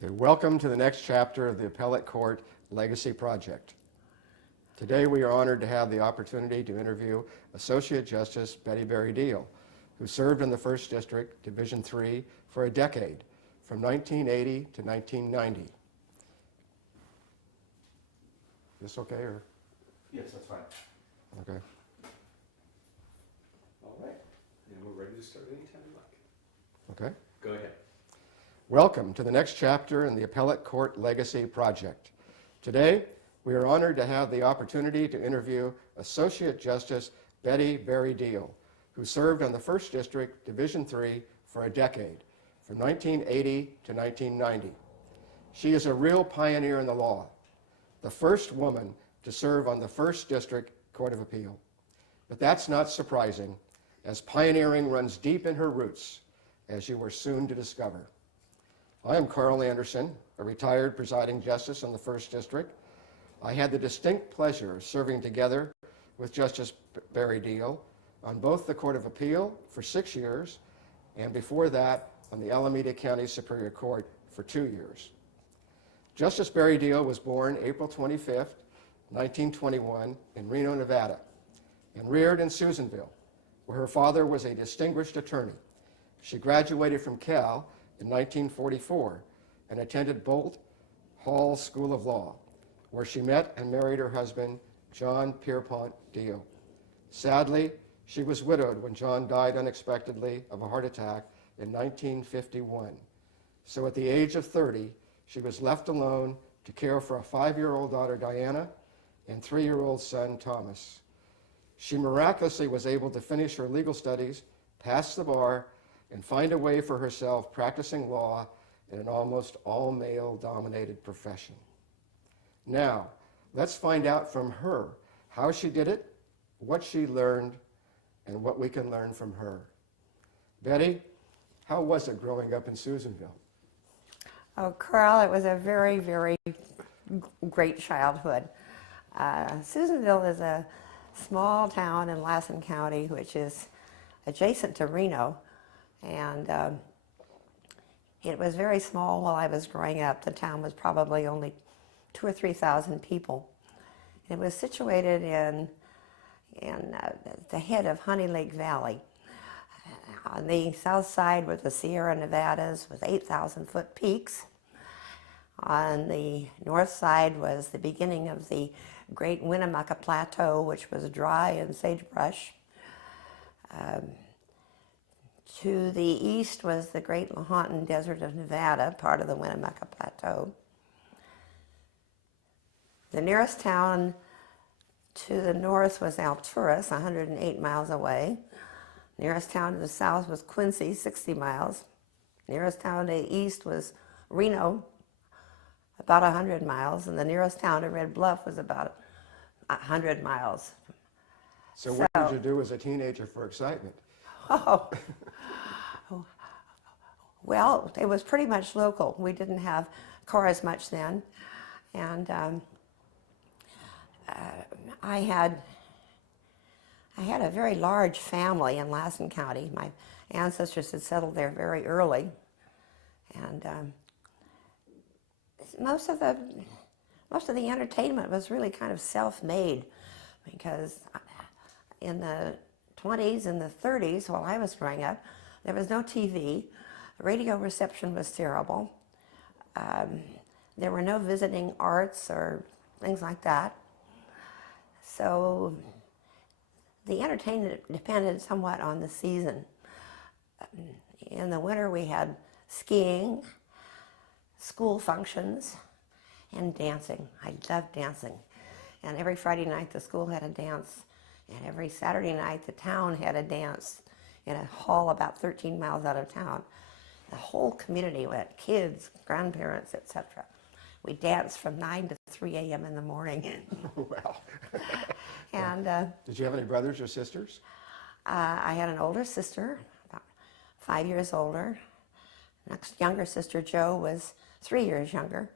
Okay, welcome to the next chapter of the Appellate Court Legacy Project. Today we are honored to have the opportunity to interview Associate Justice Betty Berry Deal, who served in the 1st District, Division III, for a decade, from 1980 to 1990. Is this okay, or? Yes, that's fine. Okay. All right, and we're ready to start anytime you like. Okay. Go ahead. Welcome to the next chapter in the Appellate Court Legacy Project. Today, we are honored to have the opportunity to interview Associate Justice Betty Berry Deal, who served on the 1st District, Division III, for a decade, from 1980 to 1990. She is a real pioneer in the law, the first woman to serve on the 1st District Court of Appeal. But that's not surprising, as pioneering runs deep in her roots, as you are soon to discover. I am Carl Anderson, a retired presiding justice on the 1st District. I had the distinct pleasure of serving together with Justice Berry Deal on both the Court of Appeal for 6 years, and before that on the Alameda County Superior Court for 2 years. Justice Berry Deal was born April 25th, 1921 in Reno, Nevada, and reared in Susanville, where her father was a distinguished attorney. She graduated from Cal in 1944 and attended Bolt Hall School of Law, where she met and married her husband, John Pierpont Deal. Sadly, she was widowed when John died unexpectedly of a heart attack in 1951. So at the age of 30, she was left alone to care for a 5-year-old daughter, Diana, and 3-year-old son, Thomas. She miraculously was able to finish her legal studies, pass the bar, and find a way for herself practicing law in an almost all-male-dominated profession. Now, let's find out from her how she did it, what she learned, and what we can learn from her. Betty, how was it growing up in Susanville? Oh, Carl, it was a very, very great childhood. Susanville is a small town in Lassen County, which is adjacent to Reno, and it was very small while I was growing up. The town was probably only 2,000 or 3,000 people. It was situated in the head of Honey Lake Valley. On the south side were the Sierra Nevadas with 8,000-foot peaks. On the north side was the beginning of the Great Winnemucca Plateau, which was dry and sagebrush. To the east was the Great Lahontan Desert of Nevada, part of the Winnemucca Plateau. The nearest town to the north was Alturas, 108 miles away. Nearest town to the south was Quincy, 60 miles. Nearest town to the east was Reno, about 100 miles, and the nearest town to Red Bluff was about 100 miles. So what did you do as a teenager for excitement? Oh, well, it was pretty much local. We didn't have cars much then, and I had a very large family in Lassen County. My ancestors had settled there very early, and most of the entertainment was really kind of self-made, because in the 20s and the 30s, while I was growing up, there was no TV. Radio reception was terrible. There were no visiting arts or things like that. So the entertainment depended somewhat on the season. In the winter, we had skiing, school functions, and dancing. I loved dancing. And every Friday night, the school had a dance. And every Saturday night, the town had a dance in a hall about 13 miles out of town. The whole community went, kids, grandparents, etc. We danced from 9 to 3 a.m. in the morning. Well. And did you have any brothers or sisters? I had an older sister, about 5 years older. Next younger sister, Jo, was 3 years younger.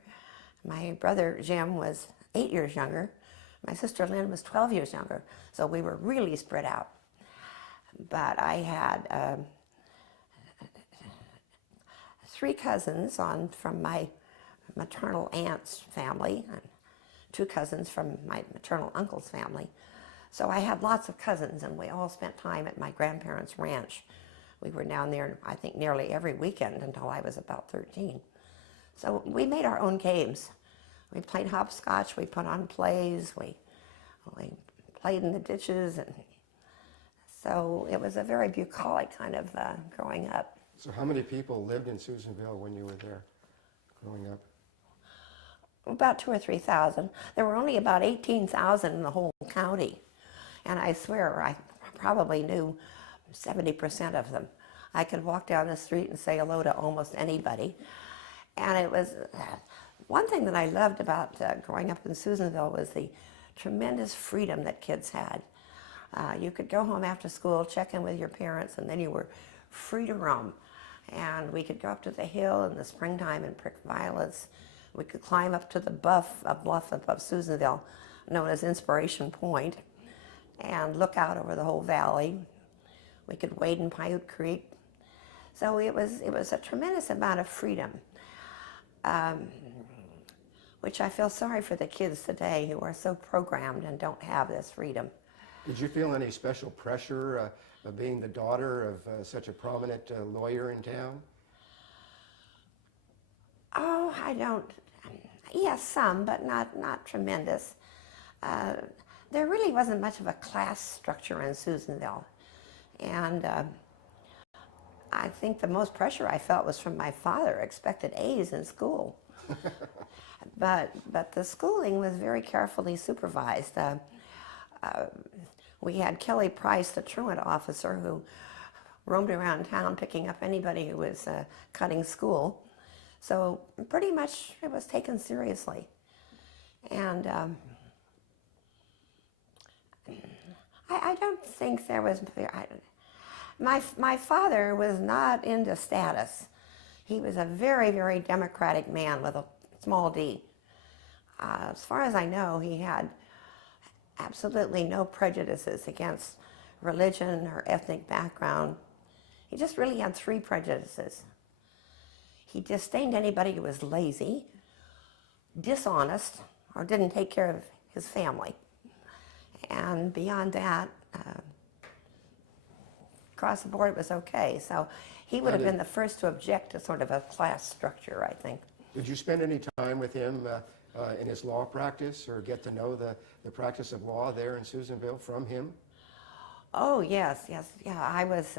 My brother, Jim, was 8 years younger. My sister, Lynn, was 12 years younger. So we were really spread out. But I had 3 cousins from my maternal aunt's family, and 2 cousins from my maternal uncle's family. So I had lots of cousins, and we all spent time at my grandparents' ranch. We were down there, I think, nearly every weekend until I was about 13. So we made our own games. We played hopscotch, we put on plays, we played in the ditches, and so it was a very bucolic kind of growing up. So how many people lived in Susanville when you were there growing up? About 2,000 or 3,000. There were only about 18,000 in the whole county, and I swear I probably knew 70% of them. I could walk down the street and say hello to almost anybody. And it was one thing that I loved about growing up in Susanville was the tremendous freedom that kids had. You could go home after school, check in with your parents, and then you were free to roam. And we could go up to the hill in the springtime and pick violets. We could climb up to the bluff above Susanville, known as Inspiration Point, and look out over the whole valley. We could wade in Piute Creek. So it was a tremendous amount of freedom, which I feel sorry for the kids today who are so programmed and don't have this freedom. Did you feel any special pressure of being the daughter of such a prominent lawyer in town? Oh, I don't. Yes, some, but not tremendous. There really wasn't much of a class structure in Susanville. And I think the most pressure I felt was from my father, expected A's in school. But the schooling was very carefully supervised. We had Kelly Price, the truant officer, who roamed around town picking up anybody who was cutting school. So pretty much it was taken seriously. And I don't think there was... My father was not into status. He was a very, very democratic man with a small d. As far as I know, he had absolutely no prejudices against religion or ethnic background. He just really had 3 prejudices. He disdained anybody who was lazy, dishonest, or didn't take care of his family. And beyond that, across the board, it was okay. So he would have been the first to object to sort of a class structure, I think. Did you spend any time with him in his law practice or get to know the practice of law there in Susanville from him? Oh, yes. Yeah, I was...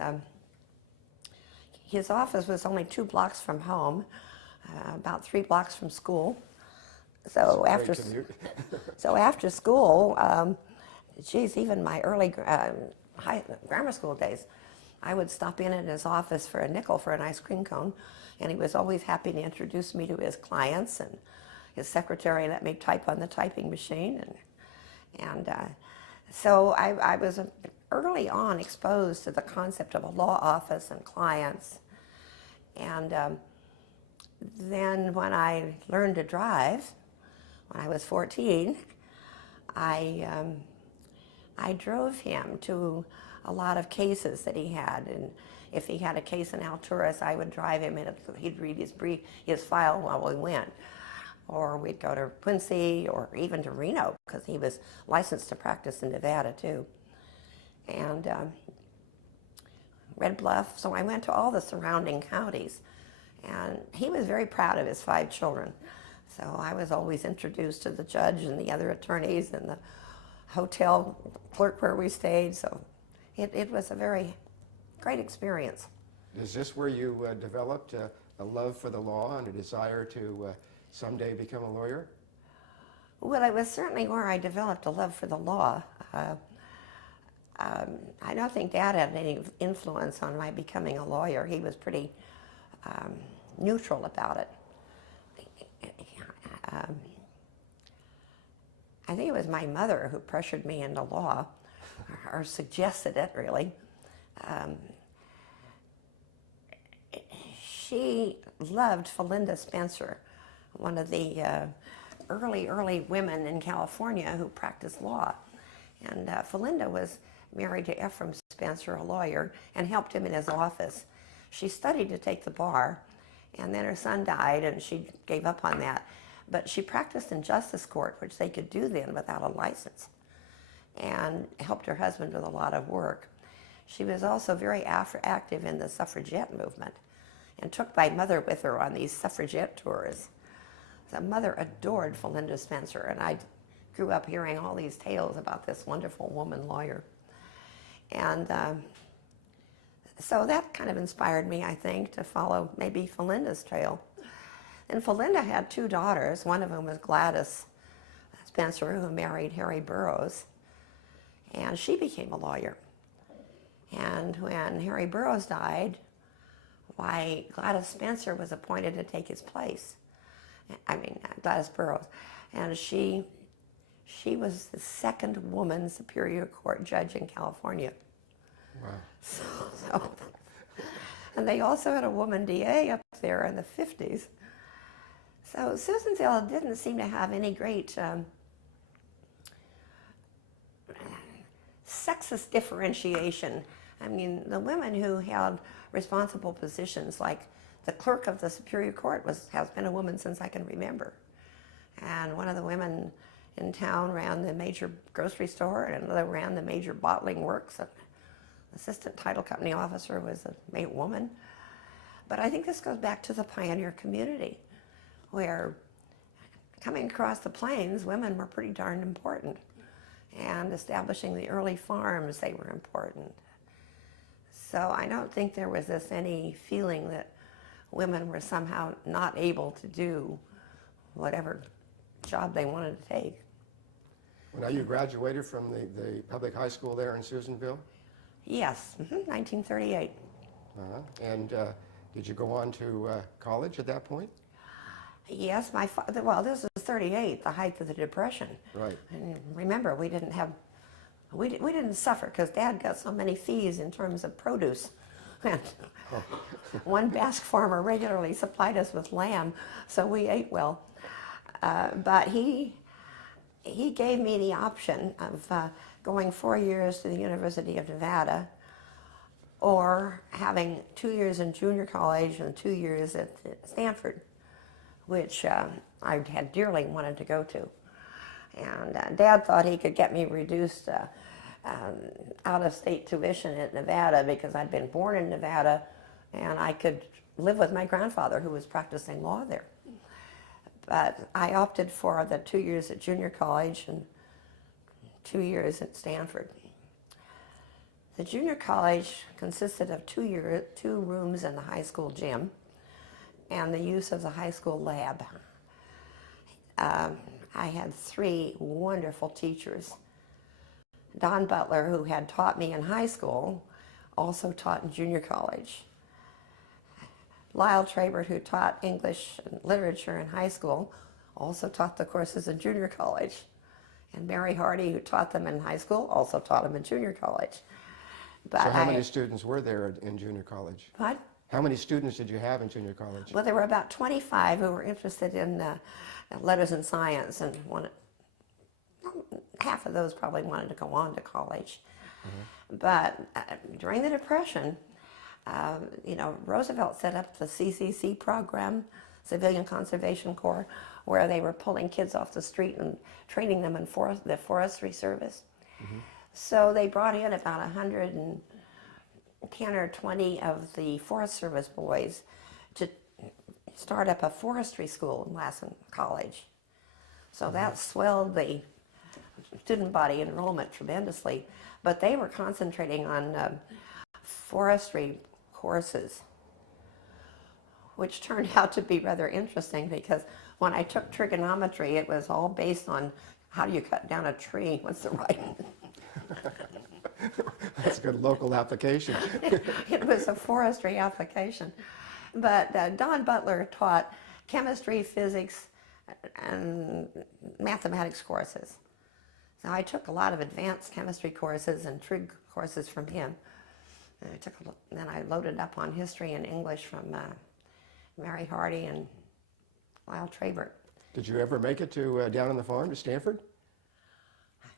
his office was only 2 blocks from home, about 3 blocks from school. So after school, geez, even my early grammar school days, I would stop in his office for a nickel for an ice cream cone, and he was always happy to introduce me to his clients, and his secretary let me type on the typing machine, and so I was early on exposed to the concept of a law office and clients. And then when I learned to drive, when I was 14, I drove him to a lot of cases that he had. And if he had a case in Alturas, I would drive him, and he'd read his file while we went. Or we'd go to Quincy or even to Reno, because he was licensed to practice in Nevada, too. And Red Bluff, so I went to all the surrounding counties. And he was very proud of his 5 children. So I was always introduced to the judge and the other attorneys and the hotel clerk where we stayed. So it was a very great experience. Is this where you developed a love for the law and a desire to someday become a lawyer? Well, it was certainly where I developed a love for the law. I don't think Dad had any influence on my becoming a lawyer. He was pretty neutral about it. I think it was my mother who pressured me into law, or suggested it, really. She loved Felinda Spencer, one of the early women in California who practiced law. And Felinda was married to Ephraim Spencer, a lawyer, and helped him in his office. She studied to take the bar, And then her son died, and she gave up on that. But she practiced in justice court, which they could do then without a license, and helped her husband with a lot of work. She was also very active in the suffragette movement and took my mother with her on these suffragette tours. So mother adored Philinda Spencer, and I grew up hearing all these tales about this wonderful woman lawyer. And so that kind of inspired me, I think, to follow maybe Philinda's trail. And Philinda had two daughters. One of them was Gladys Spencer, who married Harry Burroughs, and she became a lawyer. And when Harry Burroughs died, why, Gladys Spencer was appointed to take his place. Gladys Burroughs. And she was the second woman Superior Court judge in California. Wow. And they also had a woman DA up there in the 50s. So Susanville didn't seem to have any great sexist differentiation. I mean, the women who held responsible positions, like the clerk of the Superior Court has been a woman since I can remember. And one of the women in town ran the major grocery store, and another ran the major bottling works. An assistant title company officer was a woman. But I think this goes back to the pioneer community, where coming across the plains, women were pretty darn important. And establishing the early farms, they were important. So I don't think there was any feeling that women were somehow not able to do whatever job they wanted to take. Well, now you graduated from the public high school there in Susanville? Yes, 1938. And did you go on to college at that point? Yes, well, this was 38, the height of the Depression. Right. And remember, we didn't suffer because Dad got so many fees in terms of produce. One Basque farmer regularly supplied us with lamb, so we ate well. But he gave me the option of going 4 years to the University of Nevada, or having 2 years in junior college and 2 years at Stanford, which I had dearly wanted to go to. And Dad thought he could get me reduced out-of-state tuition at Nevada because I'd been born in Nevada and I could live with my grandfather who was practicing law there. But I opted for the 2 years at junior college and 2 years at Stanford. The junior college consisted of 2 rooms in the high school gym and the use of the high school lab. I had 3 wonderful teachers. Don Butler, who had taught me in high school, also taught in junior college. Lyle Trabert, who taught English and literature in high school, also taught the courses in junior college. And Mary Hardy, who taught them in high school, also taught them in junior college. But so how many students were there in junior college? What? How many students did you have in junior college? Well, there were about 25 who were interested in letters and science, and half of those probably wanted to go on to college. Mm-hmm. But during the Depression, Roosevelt set up the CCC program, Civilian Conservation Corps, where they were pulling kids off the street and training them in the forestry service. Mm-hmm. So they brought in about 110 or 20 of the Forest Service boys to start up a forestry school in Lassen College. So that swelled the student body enrollment tremendously, but they were concentrating on forestry courses, which turned out to be rather interesting because when I took trigonometry, it was all based on how do you cut down a tree, what's the right... That's a good local application. It was a forestry application. But Don Butler taught chemistry, physics, and mathematics courses. So I took a lot of advanced chemistry courses and trig courses from him. And then I loaded up on history and English from Mary Hardy and Lyle Trabert. Did you ever make it to down on the farm to Stanford?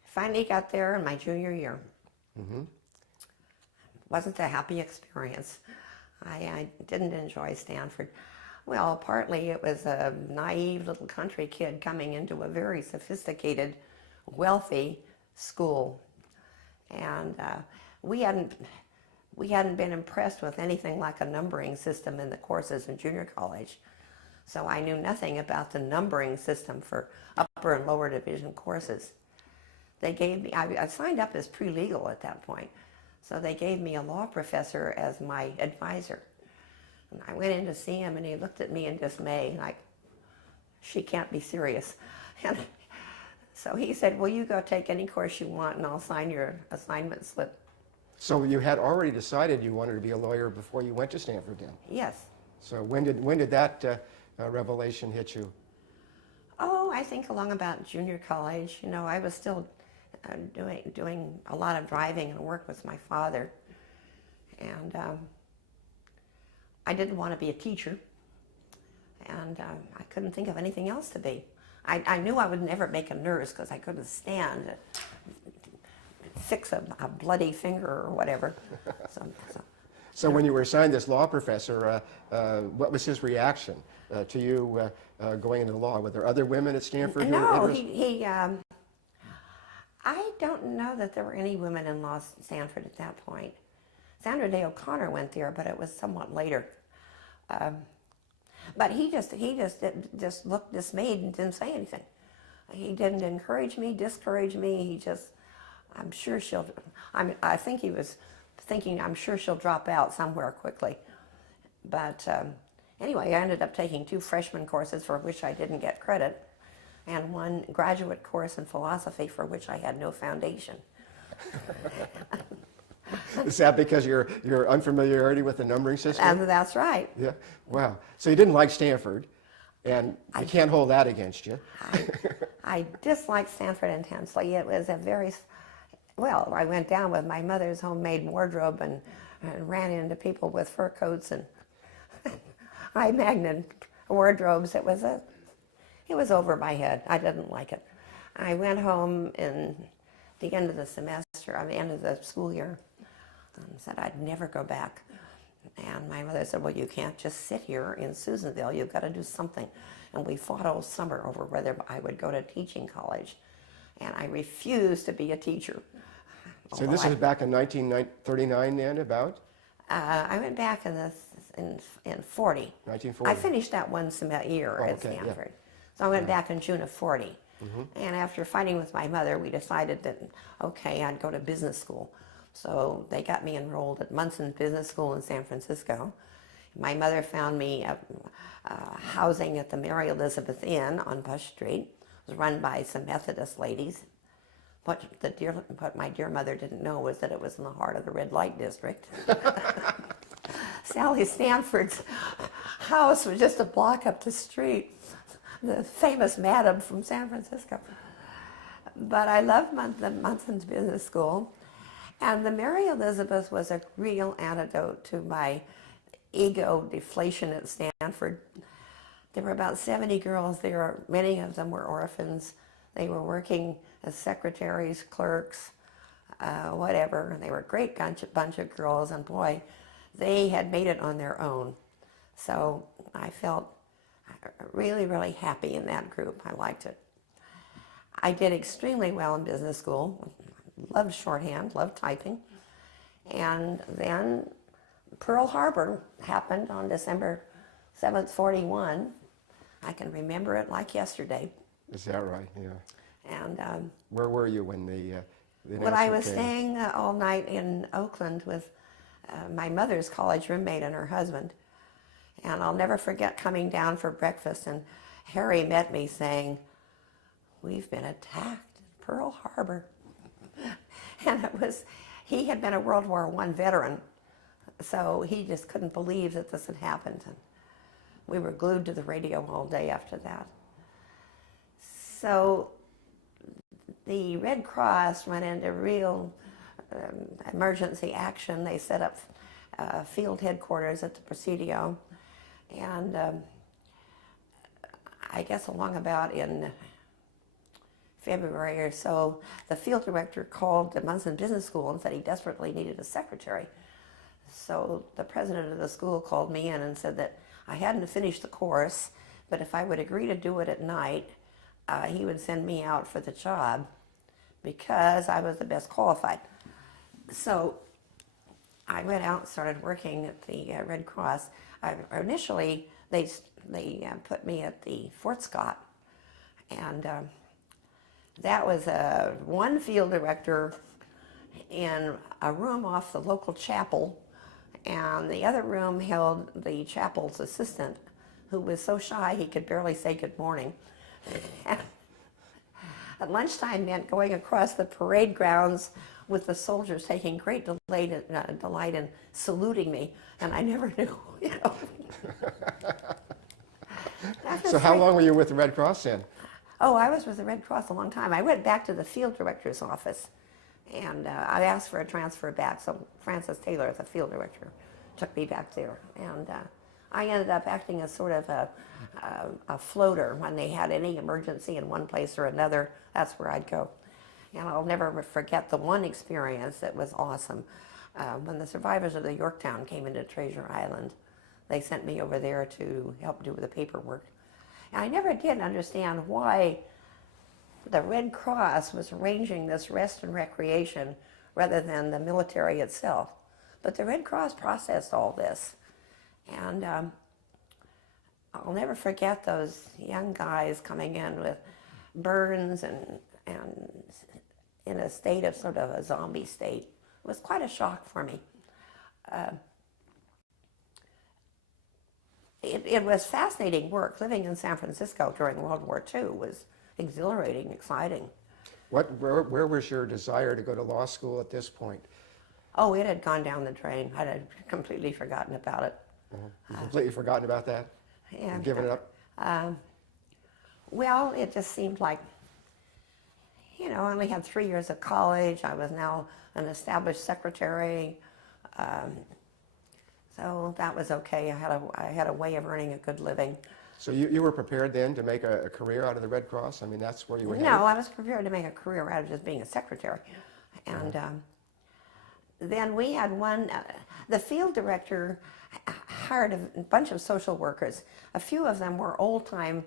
Finally got there in my junior year. Mm-hmm. Wasn't a happy experience. I didn't enjoy Stanford. Well, partly it was a naive little country kid coming into a very sophisticated, wealthy school, and we hadn't been impressed with anything like a numbering system in the courses in junior college. So I knew nothing about the numbering system for upper and lower division courses. They gave me, I signed up as pre-legal at that point, so they gave me a law professor as my advisor. And I went in to see him, and he looked at me in dismay, like, she can't be serious. And so he said, well, you go take any course you want, and I'll sign your assignment slip. So you had already decided you wanted to be a lawyer before you went to Stanford then? Yes. So when did that revelation hit you? Oh, I think along about junior college. You know, I was still doing a lot of driving and work with my father. And I didn't want to be a teacher. And I couldn't think of anything else to be. I knew I would never make a nurse because I couldn't stand to fix a bloody finger or whatever. So when you were assigned this law professor, what was his reaction to you going into law? Were there other women at Stanford? No, I don't know that there were any women in law at Stanford at that point. Sandra Day O'Connor went there, but it was somewhat later. But he just looked dismayed and didn't say anything. He didn't encourage me, discourage me. I think he was thinking, I'm sure she'll drop out somewhere quickly. But anyway, I ended up taking 2 freshman courses for which I didn't get credit, and 1 graduate course in philosophy for which I had no foundation. Is that because your unfamiliarity with the numbering system? And that's right. Yeah. Wow. So you didn't like Stanford, and you can't hold that against you. I disliked Stanford intensely. It was I went down with my mother's homemade wardrobe and ran into people with fur coats and high magnet wardrobes. It was over my head. I didn't like it. I went home in the end of the semester, the end of the school year, and said I'd never go back. And my mother said, well, you can't just sit here in Susanville. You've got to do something. And we fought all summer over whether I would go to teaching college. And I refused to be a teacher. So this was back in 1939 then, about? I went back in 40. 1940. I finished that one year at Stanford. Yeah. So I went back in June of 40. Mm-hmm. And after fighting with my mother, we decided that, okay, I'd go to business school. So they got me enrolled at Munson's Business School in San Francisco. My mother found me housing at the Mary Elizabeth Inn on Bush Street. It was run by some Methodist ladies. What my dear mother didn't know was that it was in the heart of the red light district. Sally Stanford's house was just a block up the street. The famous madam from San Francisco. But I loved the Munson's Business School. And the Mary Elizabeth was a real antidote to my ego deflation at Stanford. There were about 70 girls there. Many of them were orphans. They were working as secretaries, clerks, whatever. And they were a great bunch of girls. And boy, they had made it on their own. So I felt really, really happy in that group. I liked it. I did extremely well in business school. Loved shorthand, loved typing. And then Pearl Harbor happened on December 7th, 41. I can remember it like yesterday. Is that right? Yeah. And where were you when the when I was staying all night in Oakland with my mother's college roommate and her husband. And I'll never forget coming down for breakfast, and Harry met me saying, "We've been attacked at Pearl Harbor." And he had been a World War I veteran, so he just couldn't believe that this had happened. And we were glued to the radio all day after that. So the Red Cross went into real emergency action. They set up field headquarters at the Presidio. And I guess along about in February or so, the field director called the Munson Business School and said he desperately needed a secretary. So the president of the school called me in and said that I hadn't finished the course, but if I would agree to do it at night, he would send me out for the job because I was the best qualified. So I went out and started working at the Red Cross. Initially, they put me at the Fort Scott, and that was one field director in a room off the local chapel, and the other room held the chapel's assistant, who was so shy he could barely say good morning. At lunchtime meant going across the parade grounds with the soldiers taking great delight in saluting me, and I never knew, you know. So how long were you with the Red Cross then? Oh, I was with the Red Cross a long time. I went back to the field director's office, and I asked for a transfer back, so Francis Taylor, the field director, took me back there. And I ended up acting as sort of a floater. When they had any emergency in one place or another, that's where I'd go. And I'll never forget the one experience that was awesome. When the survivors of the Yorktown came into Treasure Island, they sent me over there to help do the paperwork. And I never did understand why the Red Cross was arranging this rest and recreation rather than the military itself. But the Red Cross processed all this. And I'll never forget those young guys coming in with burns and in a state of sort of a zombie state. It was quite a shock for me. It was fascinating work. Living in San Francisco during World War II was exhilarating, exciting. Where was your desire to go to law school at this point? Oh, it had gone down the drain. I had completely forgotten about it. You completely forgotten about that? Yeah. Given it up? Well, it just seemed like, you know, I only had 3 years of college. I was now an established secretary. So that was okay. I had a way of earning a good living. So you were prepared then to make a career out of the Red Cross? I mean, that's where you were headed? No, I was prepared to make a career out of just being a secretary. And then we had the field director hired a bunch of social workers. A few of them were old-time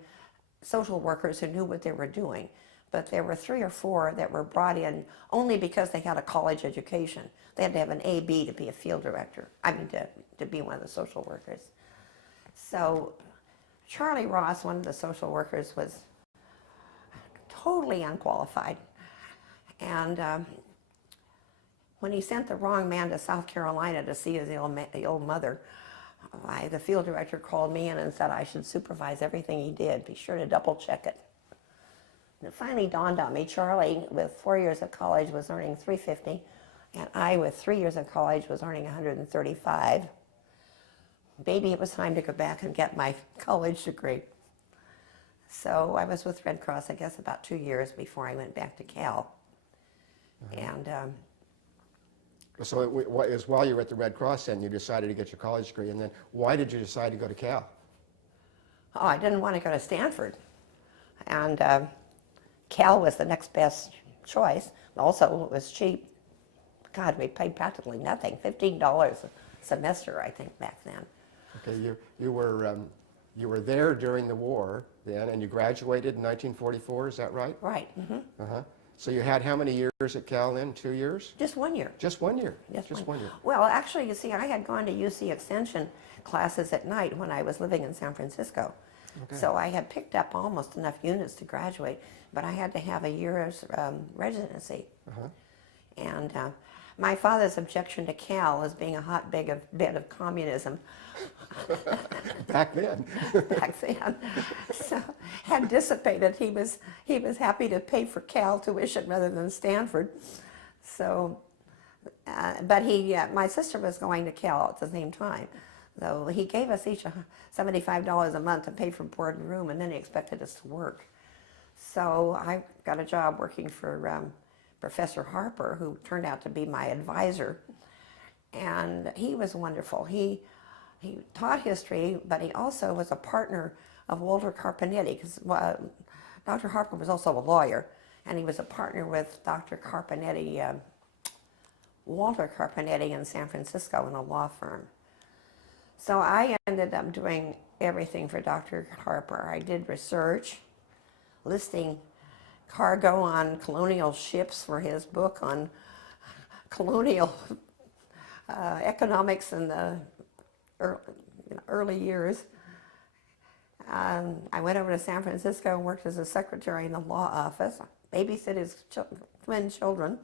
social workers who knew what they were doing. But there were 3 or 4 that were brought in only because they had a college education. They had to have an A.B. to be a field director. I mean, to be one of the social workers. So Charlie Ross, one of the social workers, was totally unqualified. And when he sent the wrong man to South Carolina to see his ill mother, the field director called me in and said I should supervise everything he did. Be sure to double check it. And it finally dawned on me, Charlie, with 4 years of college, was earning $350, and I, with 3 years of college, was earning $135. Maybe it was time to go back and get my college degree. So I was with Red Cross, I guess, about 2 years before I went back to Cal. And so it was while you were at the Red Cross then you decided to get your college degree, and then why did you decide to go to Cal? Oh, I didn't want to go to Stanford. And Cal was the next best choice. Also, it was cheap. God, we paid practically nothing, $15 a semester, I think, back then. Okay, you were there during the war then, and you graduated in 1944, is that right? Right. So you had how many years at Cal then? 2 years? Just 1 year. Just 1 year? Just one year. Well, actually, you see, I had gone to UC Extension classes at night when I was living in San Francisco. Okay. So I had picked up almost enough units to graduate, but I had to have a year's residency. And my father's objection to Cal as being a hotbed of communism Back then. back then, so had dissipated. He was happy to pay for Cal tuition rather than Stanford. So, but my sister was going to Cal at the same time. So he gave us each $75 a month to pay for board and room, and then he expected us to work. So I got a job working for Professor Harper, who turned out to be my advisor. And he was wonderful. He taught history, but he also was a partner of Walter Carpenetti, because Dr. Harper was also a lawyer, and he was a partner with Dr. Carpenetti. Walter Carpenetti in San Francisco in a law firm. So I ended up doing everything for Dr. Harper. I did research, listing cargo on colonial ships for his book on colonial economics in the early years. I went over to San Francisco and worked as a secretary in the law office, babysit his twin children.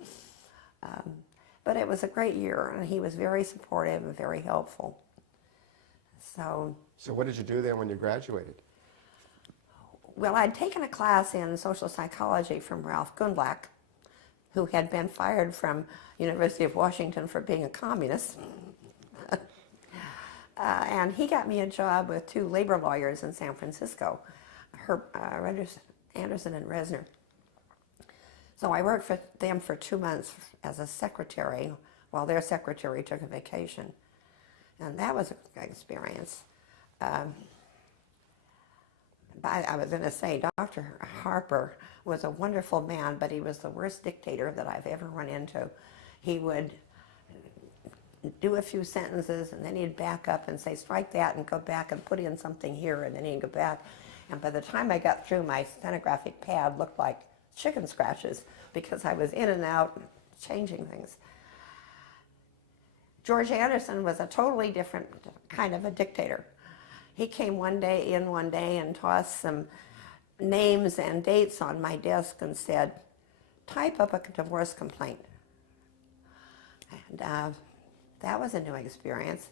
But it was a great year, and he was very supportive and very helpful. So what did you do then when you graduated? Well, I'd taken a class in social psychology from Ralph Gundlach, who had been fired from University of Washington for being a communist. And he got me a job with two labor lawyers in San Francisco, Anderson and Resner. So I worked for them for 2 months as a secretary while their secretary took a vacation. And that was a good experience. I was going to say, Dr. Harper was a wonderful man, but he was the worst dictator that I've ever run into. He would do a few sentences, and then he'd back up and say, strike that, and go back and put in something here, and then he'd go back. And by the time I got through, my stenographic pad looked like chicken scratches because I was in and out changing things. George Anderson was a totally different kind of a dictator. He came one day and tossed some names and dates on my desk and said, type up a divorce complaint. And that was a new experience.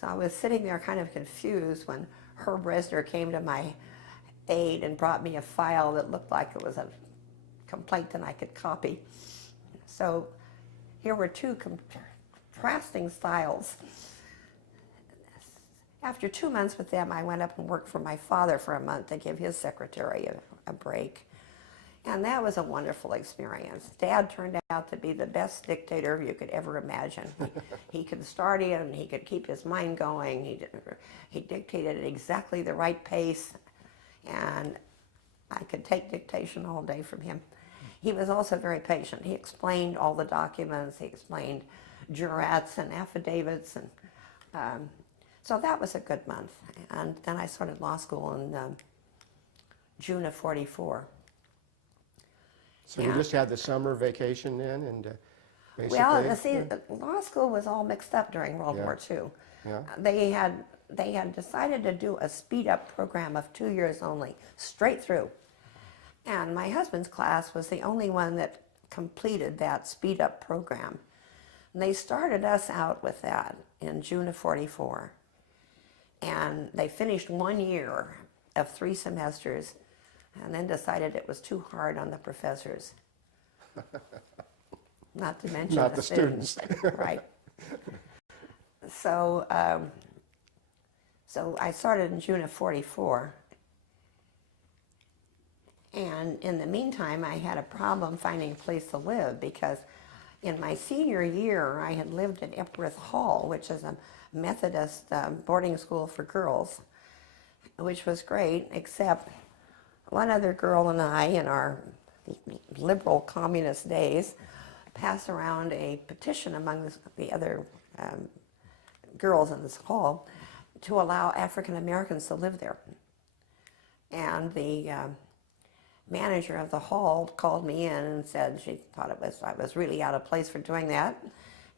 So I was sitting there kind of confused when Herb Resner came to my aid and brought me a file that looked like it was a complaint that I could copy. So here were two contrasting styles. After 2 months with them, I went up and worked for my father for a month to give his secretary a break. And that was a wonderful experience. Dad turned out to be the best dictator you could ever imagine. He could start in, he could keep his mind going, he dictated at exactly the right pace, and I could take dictation all day from him. He was also very patient. He explained all the documents, he explained jurats and affidavits, and so that was a good month. And then I started law school in June of '44. So you just had the summer vacation then, and basically... Well, see, law school was all mixed up during World War II. Yeah. They had decided to do a speed-up program of 2 years only, straight through. And my husband's class was the only one that completed that speed-up program. And they started us out with that in June of '44. And they finished 1 year of 3 semesters and then decided it was too hard on the professors. Not to mention Not the the students. Right. So, so I started in June of '44. And in the meantime, I had a problem finding a place to live because in my senior year, I had lived at Epworth Hall, which is a Methodist boarding school for girls, which was great, except one other girl and I, in our liberal communist days, passed around a petition among the other girls in this hall to allow African Americans to live there. And the manager of the hall called me in and said she thought I was really out of place for doing that,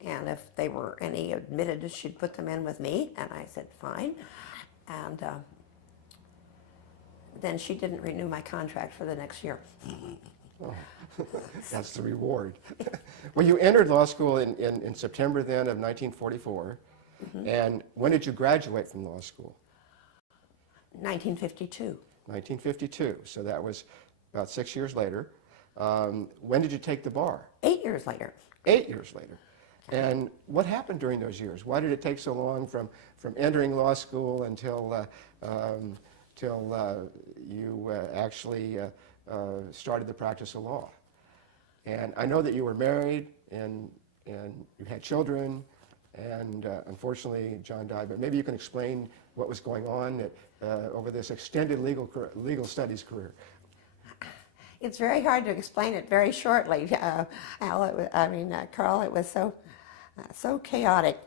and if they were any admitted, she'd put them in with me. And I said, fine. And then she didn't renew my contract for the next year. Oh, that's the reward. Well, you entered law school in September then of 1944. Mm-hmm. And when did you graduate from law school? 1952. 1952. So that was about 6 years later. When did you take the bar? 8 years later. 8 years later. And what happened during those years? Why did it take so long from entering law school until you actually started the practice of law? And I know that you were married and you had children, and unfortunately John died, but maybe you can explain what was going on over this extended legal studies career. It's very hard to explain it very shortly, Al. Carl, it was so So chaotic.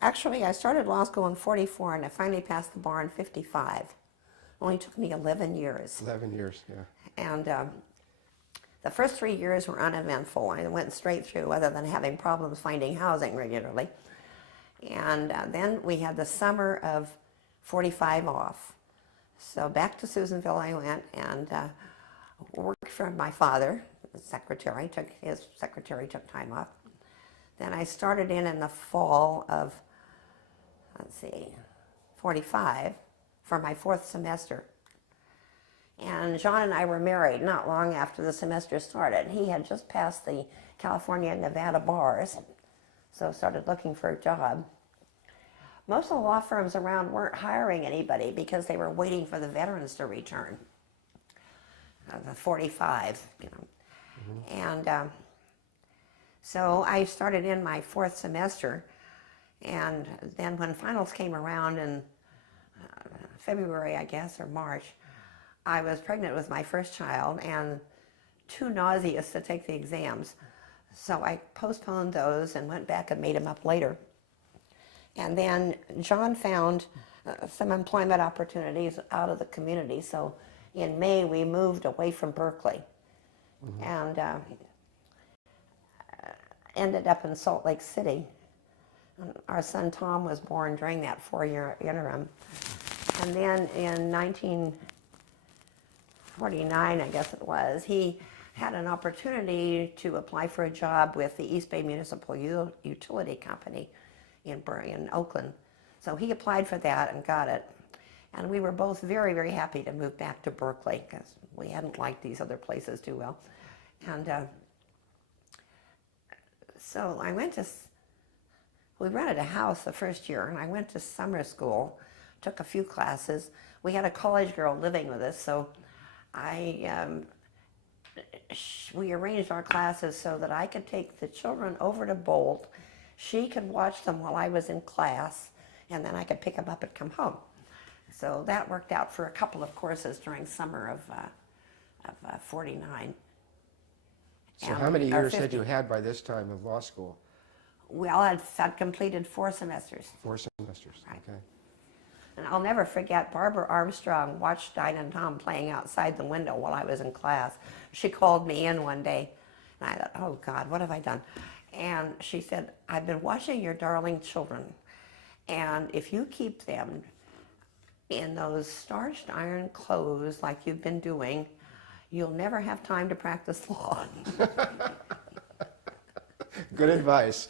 Actually, I started law school in 44 and I finally passed the bar in 55. Only took me 11 years. 11 years, yeah. And the first 3 years were uneventful. I went straight through other than having problems finding housing regularly. And then we had the summer of 45 off. So back to Susanville I went and worked for my father, his secretary took time off. Then I started in the fall of, 45 for my 4th semester. And John and I were married not long after the semester started. He had just passed the California and Nevada bars, so started looking for a job. Most of the law firms around weren't hiring anybody because they were waiting for the veterans to return, the 45, you know. Mm-hmm. And so I started in my 4th semester, and then when finals came around in February, I guess, or March, I was pregnant with my first child and too nauseous to take the exams. So I postponed those and went back and made them up later. And then John found some employment opportunities out of the community. So in May, we moved away from Berkeley. Mm-hmm. And ended up in Salt Lake City. Our son Tom was born during that 4-year interim. And then in 1949, I guess it was, he had an opportunity to apply for a job with the East Bay Municipal Utility Company in Oakland. So he applied for that and got it. And we were both very, very happy to move back to Berkeley because we hadn't liked these other places too well. And so we rented a house the first year, and I went to summer school, took a few classes. We had a college girl living with us, so we arranged our classes so that I could take the children over to Bolt. She could watch them while I was in class, and then I could pick them up and come home. So that worked out for a couple of courses during summer of 49. So how many years had you had by this time of law school? Well, I'd completed 4 semesters. 4 semesters, right. Okay. And I'll never forget, Barbara Armstrong watched Dinah and Tom playing outside the window while I was in class. She called me in one day, and I thought, oh God, what have I done? And she said, I've been watching your darling children, and if you keep them in those starched iron clothes like you've been doing, you'll never have time to practice law. Good advice.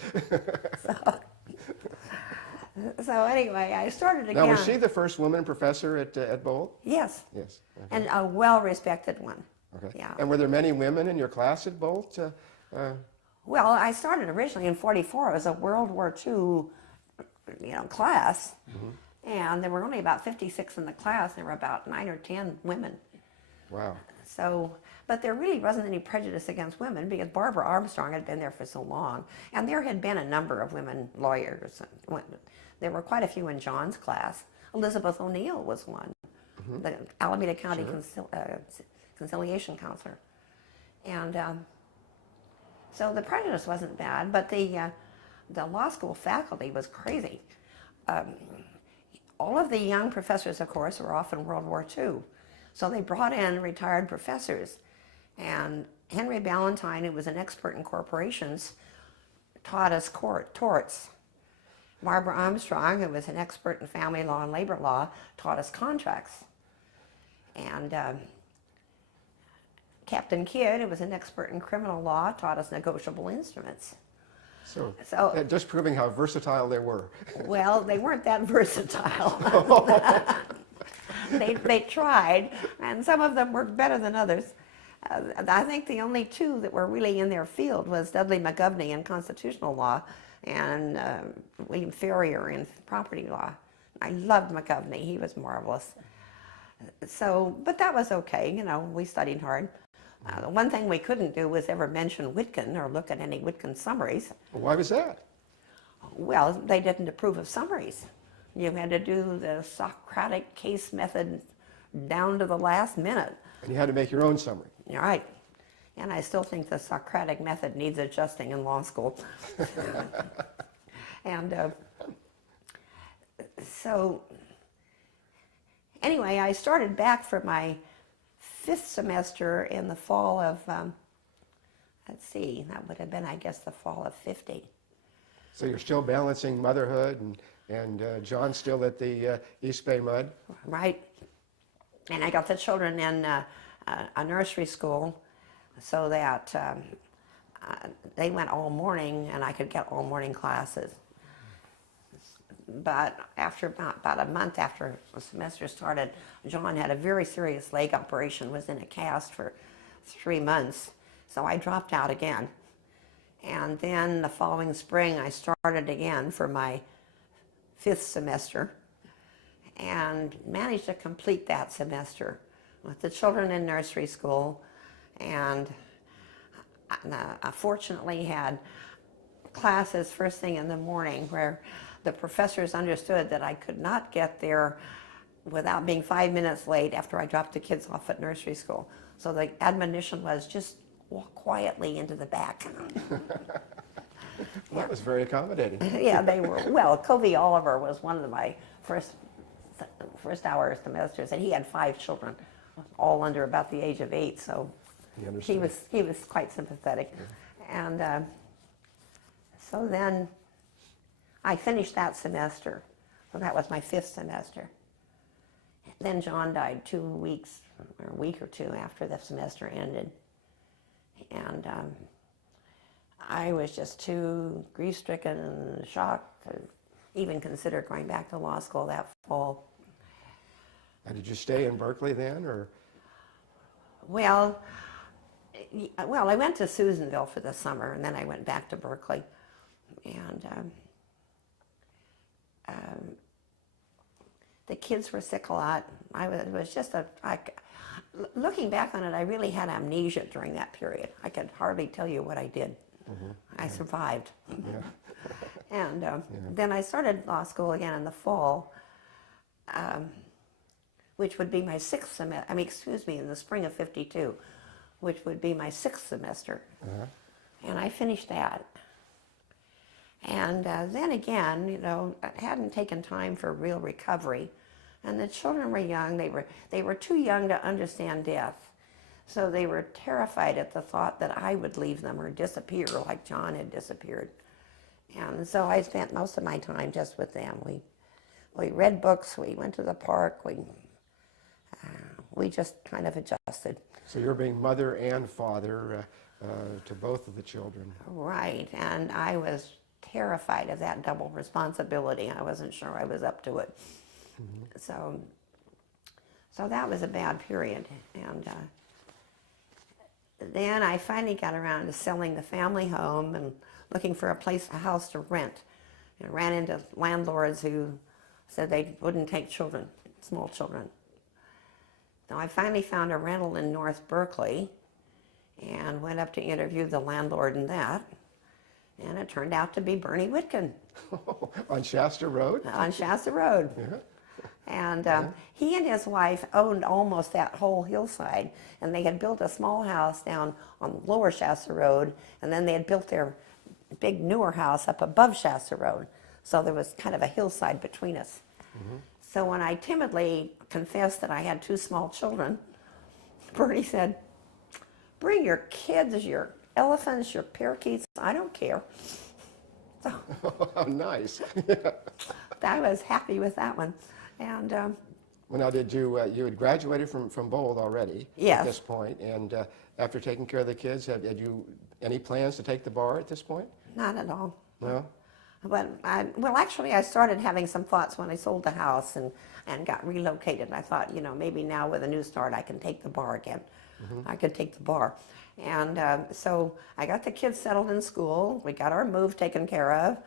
So anyway, I started again. Now, was she the first woman professor at Bolt? Yes. Yes. Okay. And a well-respected one. Okay. Yeah. And were there many women in your class at Bolt? Well, I started originally in 44 as a World War II, class. Mm-hmm. And there were only about 56 in the class. There were about 9 or 10 women. Wow. So, but there really wasn't any prejudice against women because Barbara Armstrong had been there for so long. And there had been a number of women lawyers. There were quite a few in John's class. Elizabeth O'Neill was one, mm-hmm. the Alameda County Conciliation Counselor. And so the prejudice wasn't bad, but the law school faculty was crazy. All of the young professors, of course, were off in World War II. So they brought in retired professors. And Henry Ballantyne, who was an expert in corporations, taught us torts. Barbara Armstrong, who was an expert in family law and labor law, taught us contracts. And Captain Kidd, who was an expert in criminal law, taught us negotiable instruments. So just proving how versatile they were. Well, they weren't that versatile. They tried, and some of them worked better than others. I think the only 2 that were really in their field was Dudley McGovney in constitutional law and William Ferrier in property law. I loved McGovney. He was marvelous. So, but that was okay. We studied hard. The one thing we couldn't do was ever mention Witkin or look at any Witkin summaries. Why was that? Well, they didn't approve of summaries. You had to do the Socratic case method down to the last minute. And you had to make your own summary. Right. And I still think the Socratic method needs adjusting in law school. And so anyway, I started back for my 5th semester in the fall of, let's see, that would have been, I guess, the fall of 50. So you're still balancing motherhood, and John's still at the East Bay Mud? Right. And I got the children in a nursery school so that they went all morning and I could get all morning classes. But after about a month after the semester started, John had a very serious leg operation, was in a cast for 3 months. So I dropped out again. And then the following spring, I started again for my 5th semester and managed to complete that semester with the children in nursery school, and I fortunately had classes first thing in the morning where the professors understood that I could not get there without being 5 minutes late after I dropped the kids off at nursery school. So the admonition was just walk quietly into the back. Well, that was very accommodating. Yeah, they were. Well, Covey Oliver was one of my first hour semesters, and he had 5 children, all under about the age of 8. So he was quite sympathetic. Yeah. And so then I finished that semester. So that was my 5th semester. Then John died 2 weeks, or a week or 2 after the semester ended. And I was just too grief-stricken and shocked to even consider going back to law school that fall. And did you stay in Berkeley then, or? Well, I went to Susanville for the summer, and then I went back to Berkeley. And the kids were sick a lot. It was just looking back on it, I really had amnesia during that period. I could hardly tell you what I did. Mm-hmm. I survived. Yeah. And then I started law school again in the fall, which would be my 6th semester, in the spring of 52, which would be my 6th semester. Uh-huh. And I finished that. And then again, I hadn't taken time for real recovery. And the children were young. They were too young to understand death. So they were terrified at the thought that I would leave them or disappear like John had disappeared. And so I spent most of my time just with them. We read books, we went to the park, we just kind of adjusted. So you're being mother and father to both of the children. Right, and I was terrified of that double responsibility. I wasn't sure I was up to it. Mm-hmm. So that was a bad period. And then I finally got around to selling the family home and looking for a house to rent. I ran into landlords who said they wouldn't take children, small children. So I finally found a rental in North Berkeley and went up to interview the landlord in that. And it turned out to be Bernie Whitkin. On Shasta Road? On Shasta Road. Yeah. And he and his wife owned almost that whole hillside, and they had built a small house down on Lower Shasta Road, and then they had built their big newer house up above Shasta Road. So there was kind of a hillside between us. Mm-hmm. So when I timidly confessed that I had 2 small children, Bernie said, "Bring your kids, your elephants, your parakeets, I don't care." So, oh, nice. I was happy with that one. And well, now did you had graduated from Bold already? Yes. At this point, and after taking care of the kids, had you any plans to take the bar at this point? Not at all. No? But actually I started having some thoughts when I sold the house and got relocated. I thought, maybe now with a new start I can take the bar again. Mm-hmm. I could take the bar. And so I got the kids settled in school. We got our move taken care of.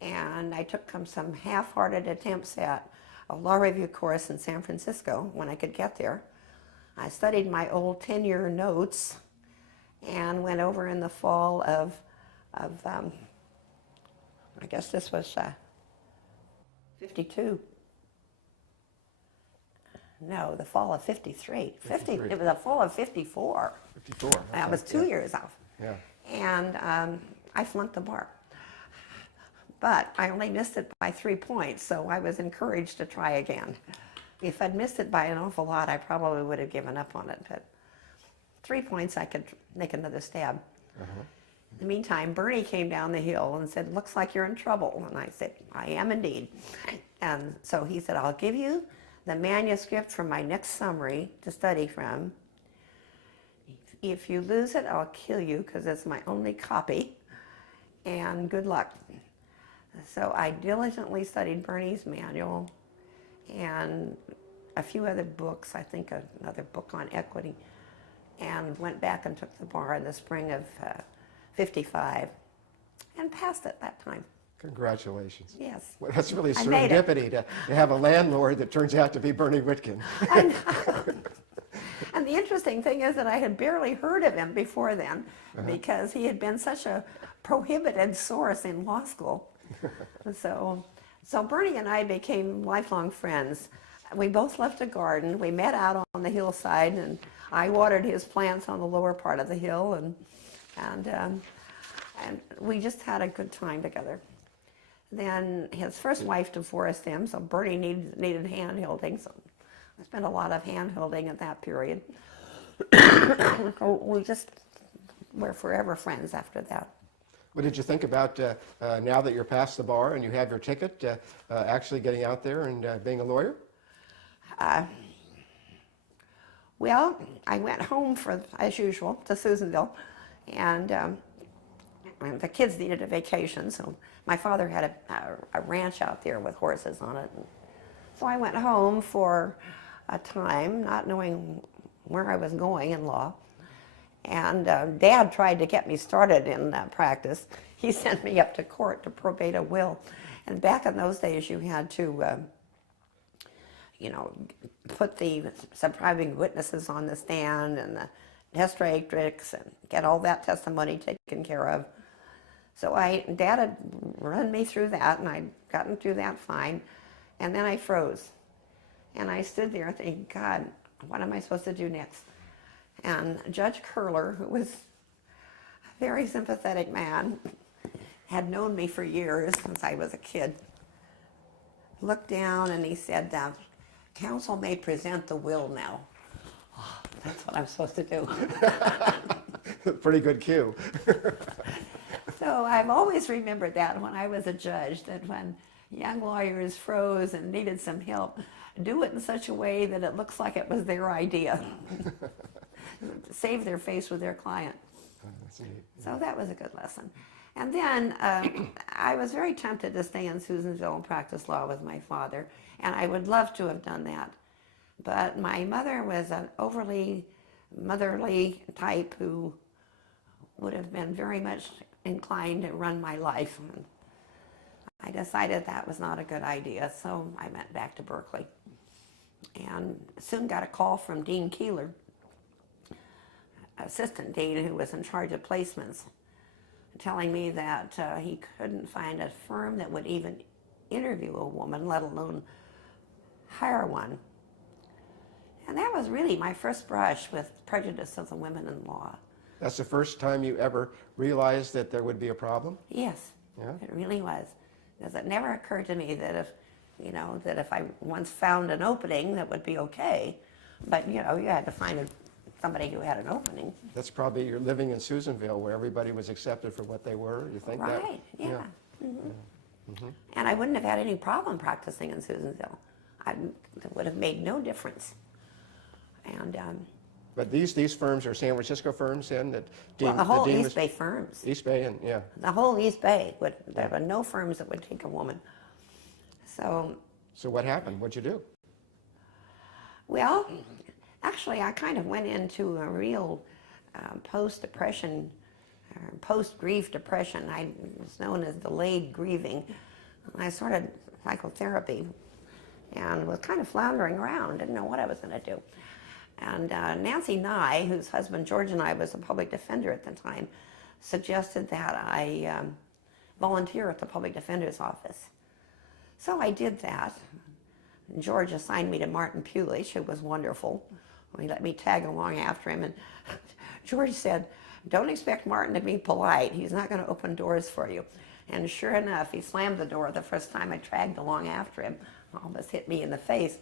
And I took some half-hearted attempts at a law review course in San Francisco when I could get there. I studied my old 10-year notes and went over in the fall of I guess this was 52. No, the fall of 53. 53. It was the fall of 54. 54. I okay, was 2 yeah. years off. Yeah. And I flunked the bar. But I only missed it by 3 points, so I was encouraged to try again. If I'd missed it by an awful lot, I probably would have given up on it. But 3 points, I could make another stab. Uh-huh. In the meantime, Bernie came down the hill and said, "Looks like you're in trouble." And I said, "I am indeed." And so he said, "I'll give you the manuscript for my next summary to study from. If you lose it, I'll kill you because it's my only copy. And good luck." So I diligently studied Bernie's manual and a few other books, I think another book on equity, and went back and took the bar in the spring of 55 and passed it that time. Congratulations. Yes. Well, that's really I made it. serendipity to have a landlord that turns out to be Bernie Whitkin. I know. And the interesting thing is that I had barely heard of him before then because he had been such a prohibited source in law school. So Bernie and I became lifelong friends. We both left a garden. We met out on the hillside, and I watered his plants on the lower part of the hill, and we just had a good time together. Then his first wife divorced him, so Bernie needed hand-holding, so I spent a lot of hand-holding at that period. We just were forever friends after that. What did you think about now that you're past the bar and you have your ticket, actually getting out there and being a lawyer? Well, I went home as usual, to Susanville, and the kids needed a vacation, so my father had a ranch out there with horses on it. So I went home for a time, not knowing where I was going in law. And Dad tried to get me started in practice. He sent me up to court to probate a will. And back in those days, you had to, put the surviving witnesses on the stand and the testatrix and get all that testimony taken care of. So Dad had run me through that, and I'd gotten through that fine. And then I froze. And I stood there thinking, God, what am I supposed to do next? And Judge Curler, who was a very sympathetic man, had known me for years since I was a kid, looked down and he said, "Counsel may present the will now." Oh, that's what I'm supposed to do. Pretty good cue. So I've always remembered that when I was a judge, that when young lawyers froze and needed some help, do it in such a way that it looks like it was their idea. Save their face with their client. That's neat. So that was a good lesson. And then I was very tempted to stay in Susanville and practice law with my father, and I would love to have done that. But my mother was an overly motherly type who would have been very much inclined to run my life. And I decided that was not a good idea, so I went back to Berkeley. And soon got a call from Dean Keeler, assistant dean who was in charge of placements, telling me that he couldn't find a firm that would even interview a woman, let alone hire one. And that was really my first brush with prejudice of the women in law. That's the first time you ever realized that there would be a problem? Yes, Yeah. It really was. Because it never occurred to me that if I once found an opening, that would be okay. But, you had to find somebody who had an opening. That's probably you're living in Susanville where everybody was accepted for what they were. You think that? Right, yeah. Yeah. Mm-hmm. Mm-hmm. And I wouldn't have had any problem practicing in Susanville. It would have made no difference. And But these firms are San Francisco firms, then that well, the whole dean East was- Bay firms. East Bay, and yeah. The whole East Bay, there were no firms that would take a woman. So what happened? What'd you do? well, actually, I kind of went into a real post-depression, post-grief depression. I was known as delayed grieving. I started psychotherapy and was kind of floundering around, didn't know what I was going to do. And Nancy Nye, whose husband George and I was a public defender at the time, suggested that I volunteer at the public defender's office. So I did that. George assigned me to Martin Pulich, who was wonderful. He let me tag along after him, and George said, "Don't expect Martin to be polite. He's not going to open doors for you." And sure enough, he slammed the door the first time I tagged along after him. Almost hit me in the face.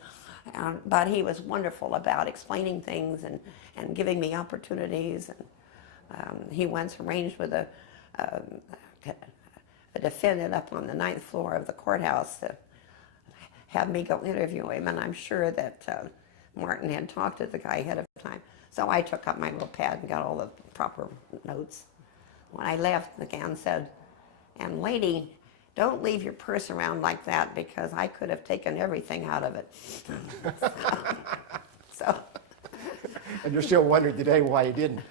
But he was wonderful about explaining things and giving me opportunities. And he once arranged with a defendant up on the 9th floor of the courthouse to have me go interview him. And I'm sure that Martin had talked to the guy ahead of time. So I took up my little pad and got all the proper notes. When I left, the man said, "And lady, don't leave your purse around like that because I could have taken everything out of it." So. And you're still wondering today why he didn't.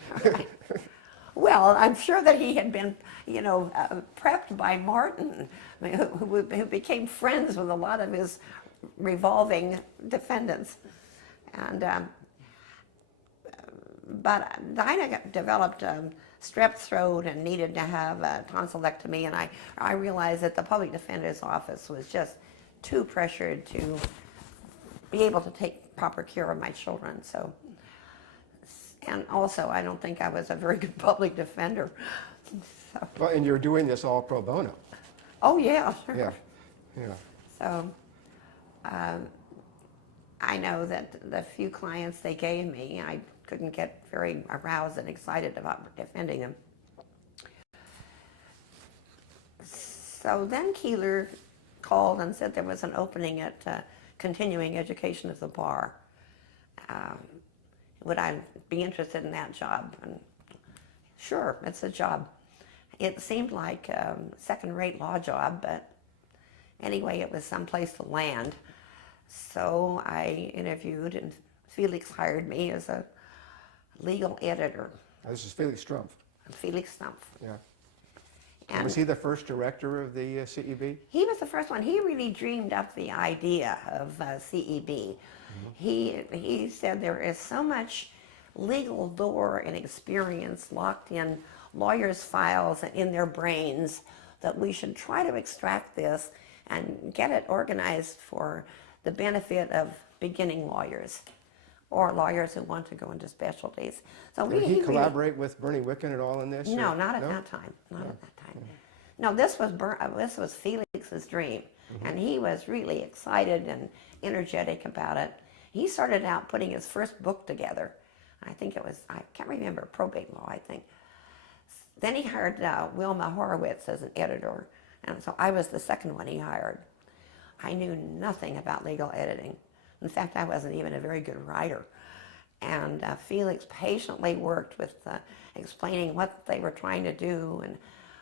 Well, I'm sure that he had been, prepped by Martin, who became friends with a lot of his revolving defendants. And but Dinah developed strep throat and needed to have a tonsillectomy, and I realized that the public defender's office was just too pressured to be able to take proper care of my children. So, and also, I don't think I was a very good public defender. So. Well, and you're doing this all pro bono. Oh yeah, sure. Yeah, yeah. So, I know that the few clients they gave me, I couldn't get very aroused and excited about defending them. So then Keeler called and said there was an opening at continuing education of the bar. Would I be interested in that job? And sure, it's a job. It seemed like a second-rate law job, but anyway, it was someplace to land. So I interviewed, and Felix hired me as a legal editor. Now, this is Felix Strumpf. Felix Stumpf. Yeah. And was he the first director of the CEB? he was the first one. He really dreamed up the idea of CEB. Mm-hmm. He said there is so much legal lore and experience locked in lawyers' files and in their brains that we should try to extract this and get it organized for the benefit of beginning lawyers or lawyers who want to go into specialties. So Did he collaborate with Bernie Wicken at all in this? No, not at that time. Not at that time. No, this was Felix's dream, and he was really excited and energetic about it. He started out putting his first book together. I think it was, I can't remember, probate law, I think. Then he hired Wilma Horowitz as an editor, and so I was the second one he hired. I knew nothing about legal editing. In fact, I wasn't even a very good writer. And Felix patiently worked with explaining what they were trying to do and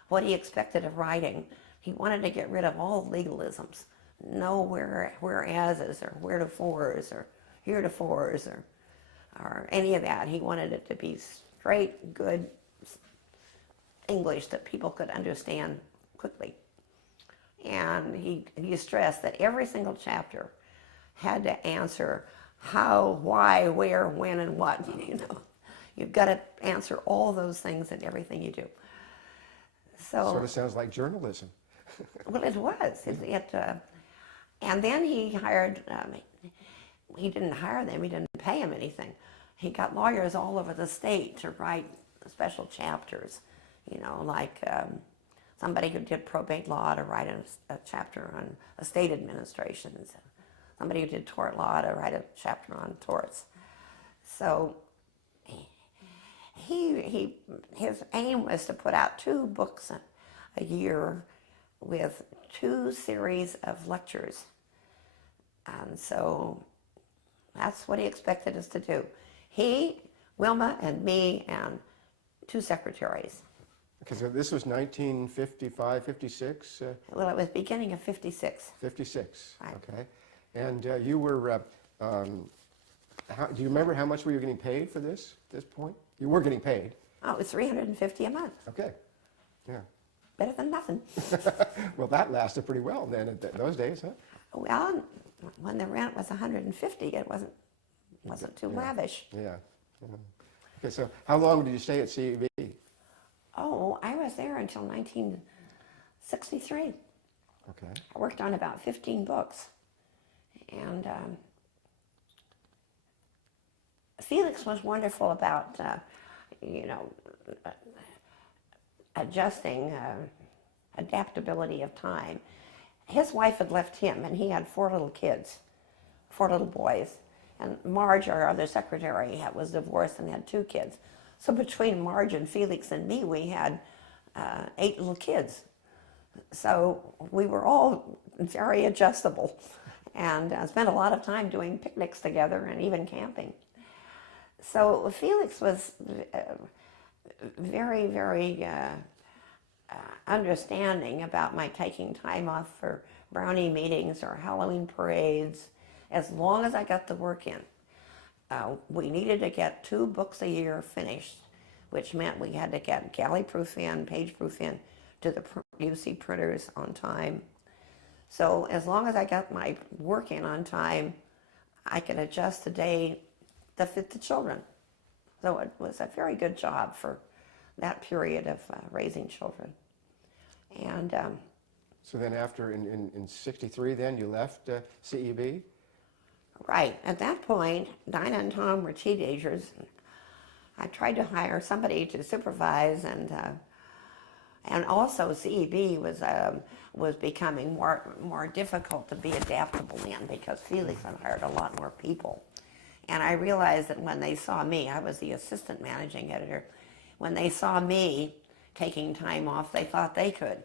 what he expected of writing. He wanted to get rid of all legalisms. No whereases or wheretofores or heretofores or any of that. He wanted it to be straight, good English that people could understand quickly. And he stressed that every single chapter had to answer how, why, where, when, and what. You've got to answer all those things in everything you do. So sort of sounds like journalism. well, it was. And then he hired. He didn't hire them. He didn't pay them anything. He got lawyers all over the state to write special chapters. Like somebody who did probate law to write a chapter on estate administrations. Somebody who did tort law to write a chapter on torts. So his aim was to put out 2 books a year with 2 series of lectures. And so that's what he expected us to do. He, Wilma, and me, and 2 secretaries. Okay, so this was 1955, 56? Well, it was beginning of 56. 56, Right. okay. And you were, do you remember how much were you getting paid for this point? You were getting paid. Oh, it was $350 a month. Okay, yeah. Better than nothing. Well, that lasted pretty well then at those days, huh? Well, when the rent was $150, it wasn't too lavish. Yeah. Okay, so how long did you stay at CEB? Oh, I was there until 1963. Okay. I worked on about 15 books. And Felix was wonderful about, you know, adjusting, adaptability of time. His wife had left him, and he had 4 little kids, 4 little boys. And Marge, our other secretary, was divorced and had 2 kids. So between Marge and Felix and me, we had 8 little kids. So we were all very adjustable and spent a lot of time doing picnics together and even camping. So Felix was very, very understanding about my taking time off for brownie meetings or Halloween parades, as long as I got the work in. We needed to get 2 books a year finished, which meant we had to get galley proof in, page proof in to the UC printers on time. So as long as I got my work in on time, I could adjust the day to fit the children. So it was a very good job for that period of raising children. And So then after, in 63 then, you left CEB? right, at that point, Dinah and Tom were teenagers. I tried to hire somebody to supervise, and also CEB was becoming more difficult to be adaptable in because Felix had hired a lot more people. And I realized that when they saw me, I was the assistant managing editor, when they saw me taking time off, they thought they could.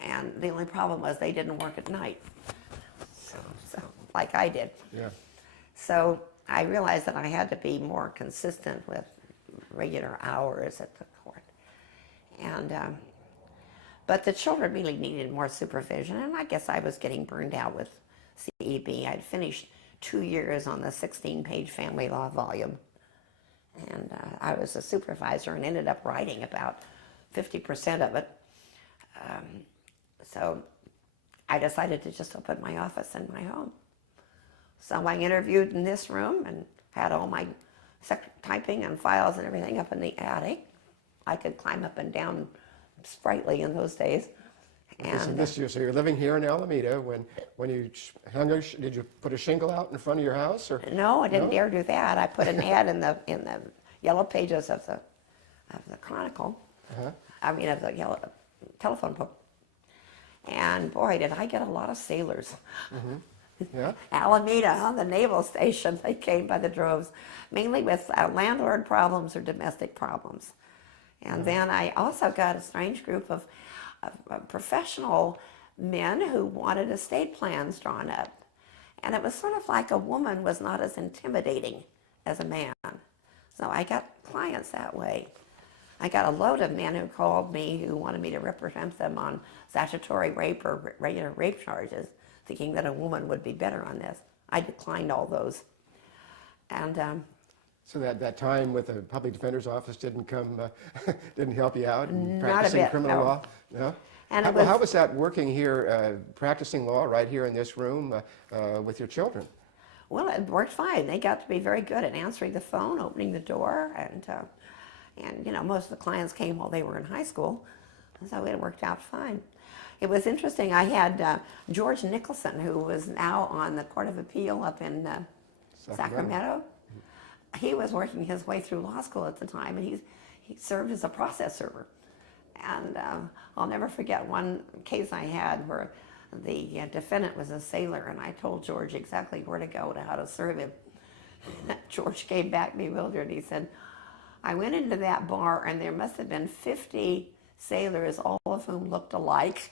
And the only problem was they didn't work at night, so like I did. Yeah. So I realized that I had to be more consistent with regular hours at the court. And but the children really needed more supervision, and I guess I was getting burned out with CEB. I'd finished 2 years on the 16-page family law volume, and I was a supervisor and ended up writing about 50% of it. So I decided to just open my office in my home. So I interviewed in this room and had all my typing and files and everything up in the attic. I could climb up and down sprightly in those days. And So you're living here in Alameda. When you did you put a shingle out in front of your house? Or? no, I didn't dare do that. I put an ad in the yellow pages of the Chronicle. I mean, of the yellow telephone book. And boy, did I get a lot of sailors. Yeah. Alameda, on the naval station, they came by the droves, mainly with landlord problems or domestic problems. And then I also got a strange group of professional men who wanted estate plans drawn up. And it was sort of like a woman was not as intimidating as a man. So I got clients that way. I got a load of men who called me who wanted me to represent them on statutory rape or regular rape charges, thinking that a woman would be better on this. I declined all those. And So that time with the public defender's office didn't help you out in Not a practicing bit, criminal no. law? No? And How was that working here, practicing law right here in this room with your children? well, it worked fine. They got to be very good at answering the phone, opening the door, and you know, most of the clients came while they were in high school, so it worked out fine. It was interesting. I had George Nicholson, who was now on the Court of Appeal up in Sacramento. He was working his way through law school at the time, and he served as a process server. And I'll never forget one case I had where the defendant was a sailor, and I told George exactly where to go to how to serve him. George came back bewildered. He said, I went into that bar, and there must have been 50 sailors, all of whom looked alike.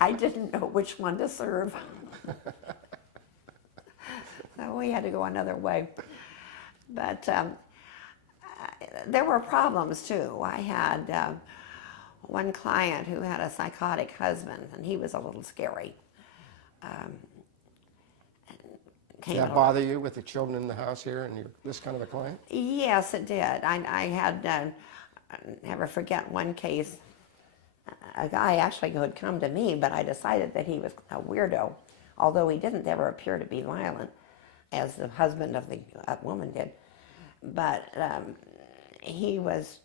I didn't know which one to serve. So we had to go another way. But there were problems too. I had one client who had a psychotic husband, and he was a little scary. Did that bother you with the children in the house here and this kind of a client? Yes, it did. I had, never forget one case, a guy actually who had come to me, but I decided that he was a weirdo, although he didn't ever appear to be violent, as the husband of the woman did. But he was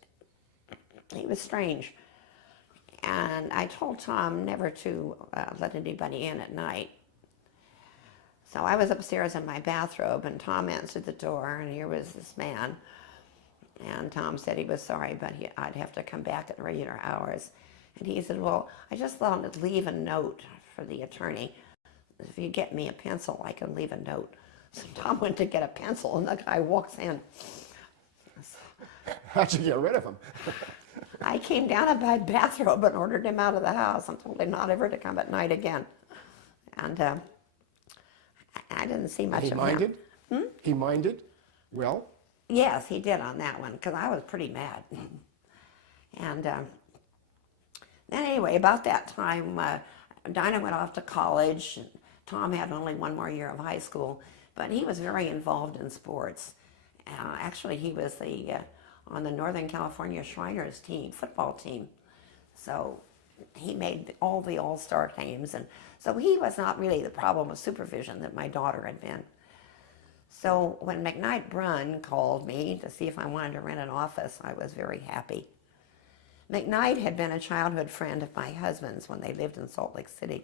strange. And I told Tom never to let anybody in at night. So I was upstairs in my bathrobe, and Tom answered the door, and here was this man. And Tom said he was sorry, but I'd have to come back at regular hours. And he said, well, I just thought I'd leave a note for the attorney. If you get me a pencil, I can leave a note. So Tom went to get a pencil, and the guy walks in. How'd you get rid of him? I came down in my bathrobe and ordered him out of the house and told him not ever to come at night again. And I didn't see much of him. He minded? He minded? Well? Yes, he did on that one, because I was pretty mad. And then anyway, about that time, Dinah went off to college. Tom had only one more year of high school, but he was very involved in sports. Actually, he was on the Northern California Shriners team, football team. So he made all the all-star teams, and so he was not really the problem with supervision that my daughter had been. So when McKnight Brunn called me to see if I wanted to rent an office, I was very happy. McKnight had been a childhood friend of my husband's when they lived in Salt Lake City.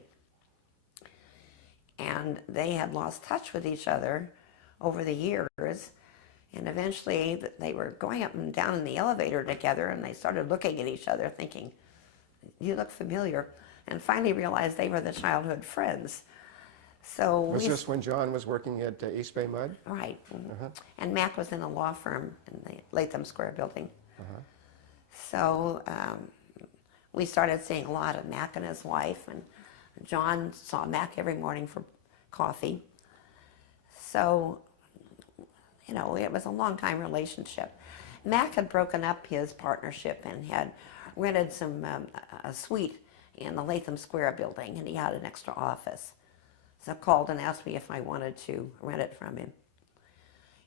And they had lost touch with each other over the years. And eventually they were going up and down in the elevator together, and they started looking at each other thinking, you look familiar, and finally realized they were the childhood friends. So Was this when John was working at East Bay Mud? Right. And Mac was in a law firm in the Latham Square building. So we started seeing a lot of Mac and his wife, and John saw Mac every morning for coffee. So, you know, it was a long-time relationship. Mac had broken up his partnership and had rented a suite in the Latham Square building, and he had an extra office. So called and asked me if I wanted to rent it from him.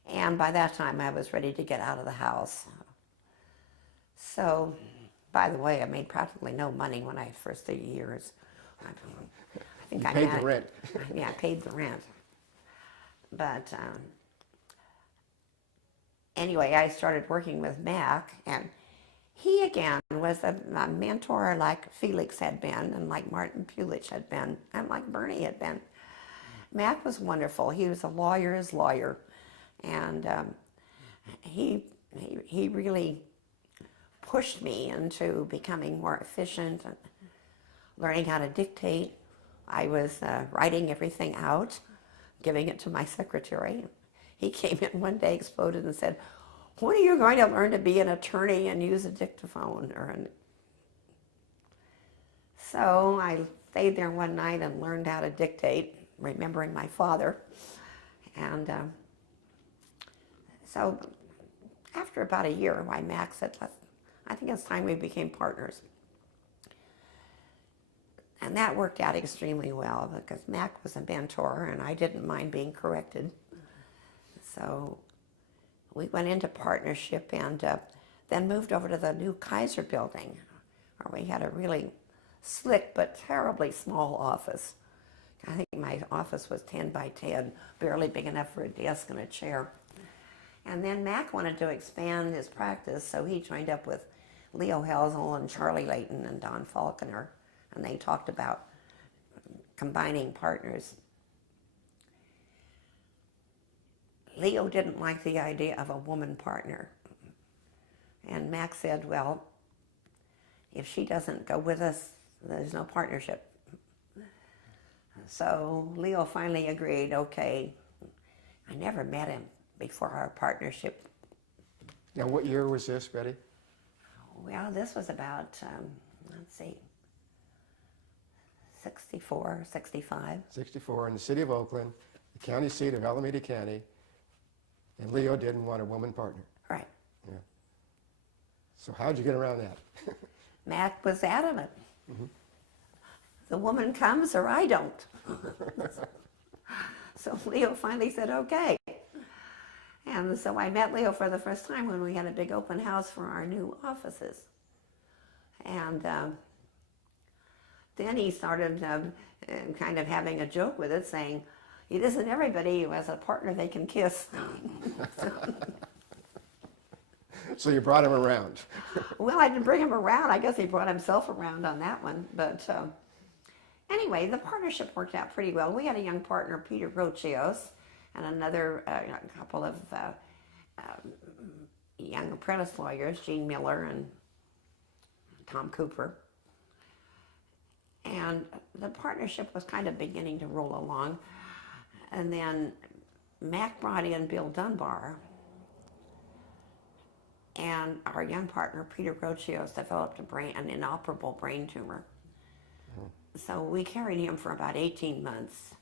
And by that time, I was ready to get out of the house. So, by the way, I made practically no money when I first 3 years. I think You I paid had, the rent. Yeah, I paid the rent. But anyway, I started working with Mac, and he again was a mentor like Felix had been, and like Martin Pulich had been, and like Bernie had been. Mac was wonderful. He was a lawyer's lawyer, and he really pushed me into becoming more efficient and learning how to dictate. I was writing everything out, giving it to my secretary. He came in one day, exploded, and said, when are you going to learn to be an attorney and use a dictaphone? So I stayed there one night and learned how to dictate, remembering my father. And so after about a year, my Mac said, I think it's time we became partners. And that worked out extremely well because Mac was a mentor and I didn't mind being corrected. So we went into partnership and then moved over to the new Kaiser building, where we had a really slick but terribly small office. I think my office was 10 by 10, barely big enough for a desk and a chair. And then Mac wanted to expand his practice, so he joined up with Leo Helzel and Charlie Layton and Don Falconer, and they talked about combining partners. Leo didn't like the idea of a woman partner. And Mac said, well, if she doesn't go with us, there's no partnership. So Leo finally agreed, okay. I never met him before our partnership. Now, what year was this, Betty? Well, this was about, let's see, 64, 65. 64, in the city of Oakland, the county seat of Alameda County, and Leo didn't want a woman partner. Right. Yeah. So how'd you get around that? Mac was adamant. The woman comes or I don't. So Leo finally said, okay. And so I met Leo for the first time when we had a big open house for our new offices. And then he started kind of having a joke with it, saying, it isn't everybody who has a partner they can kiss. So you brought him around. Well, I didn't bring him around. I guess he brought himself around on that one. But Anyway, the partnership worked out pretty well. We had a young partner, Peter Rochios, and another couple of young apprentice lawyers, Gene Miller and Tom Cooper. And the partnership was kind of beginning to roll along. And then Mac brought in Bill Dunbar, and our young partner, Peter Rochios, developed an inoperable brain tumor. So we carried him for about 18 months.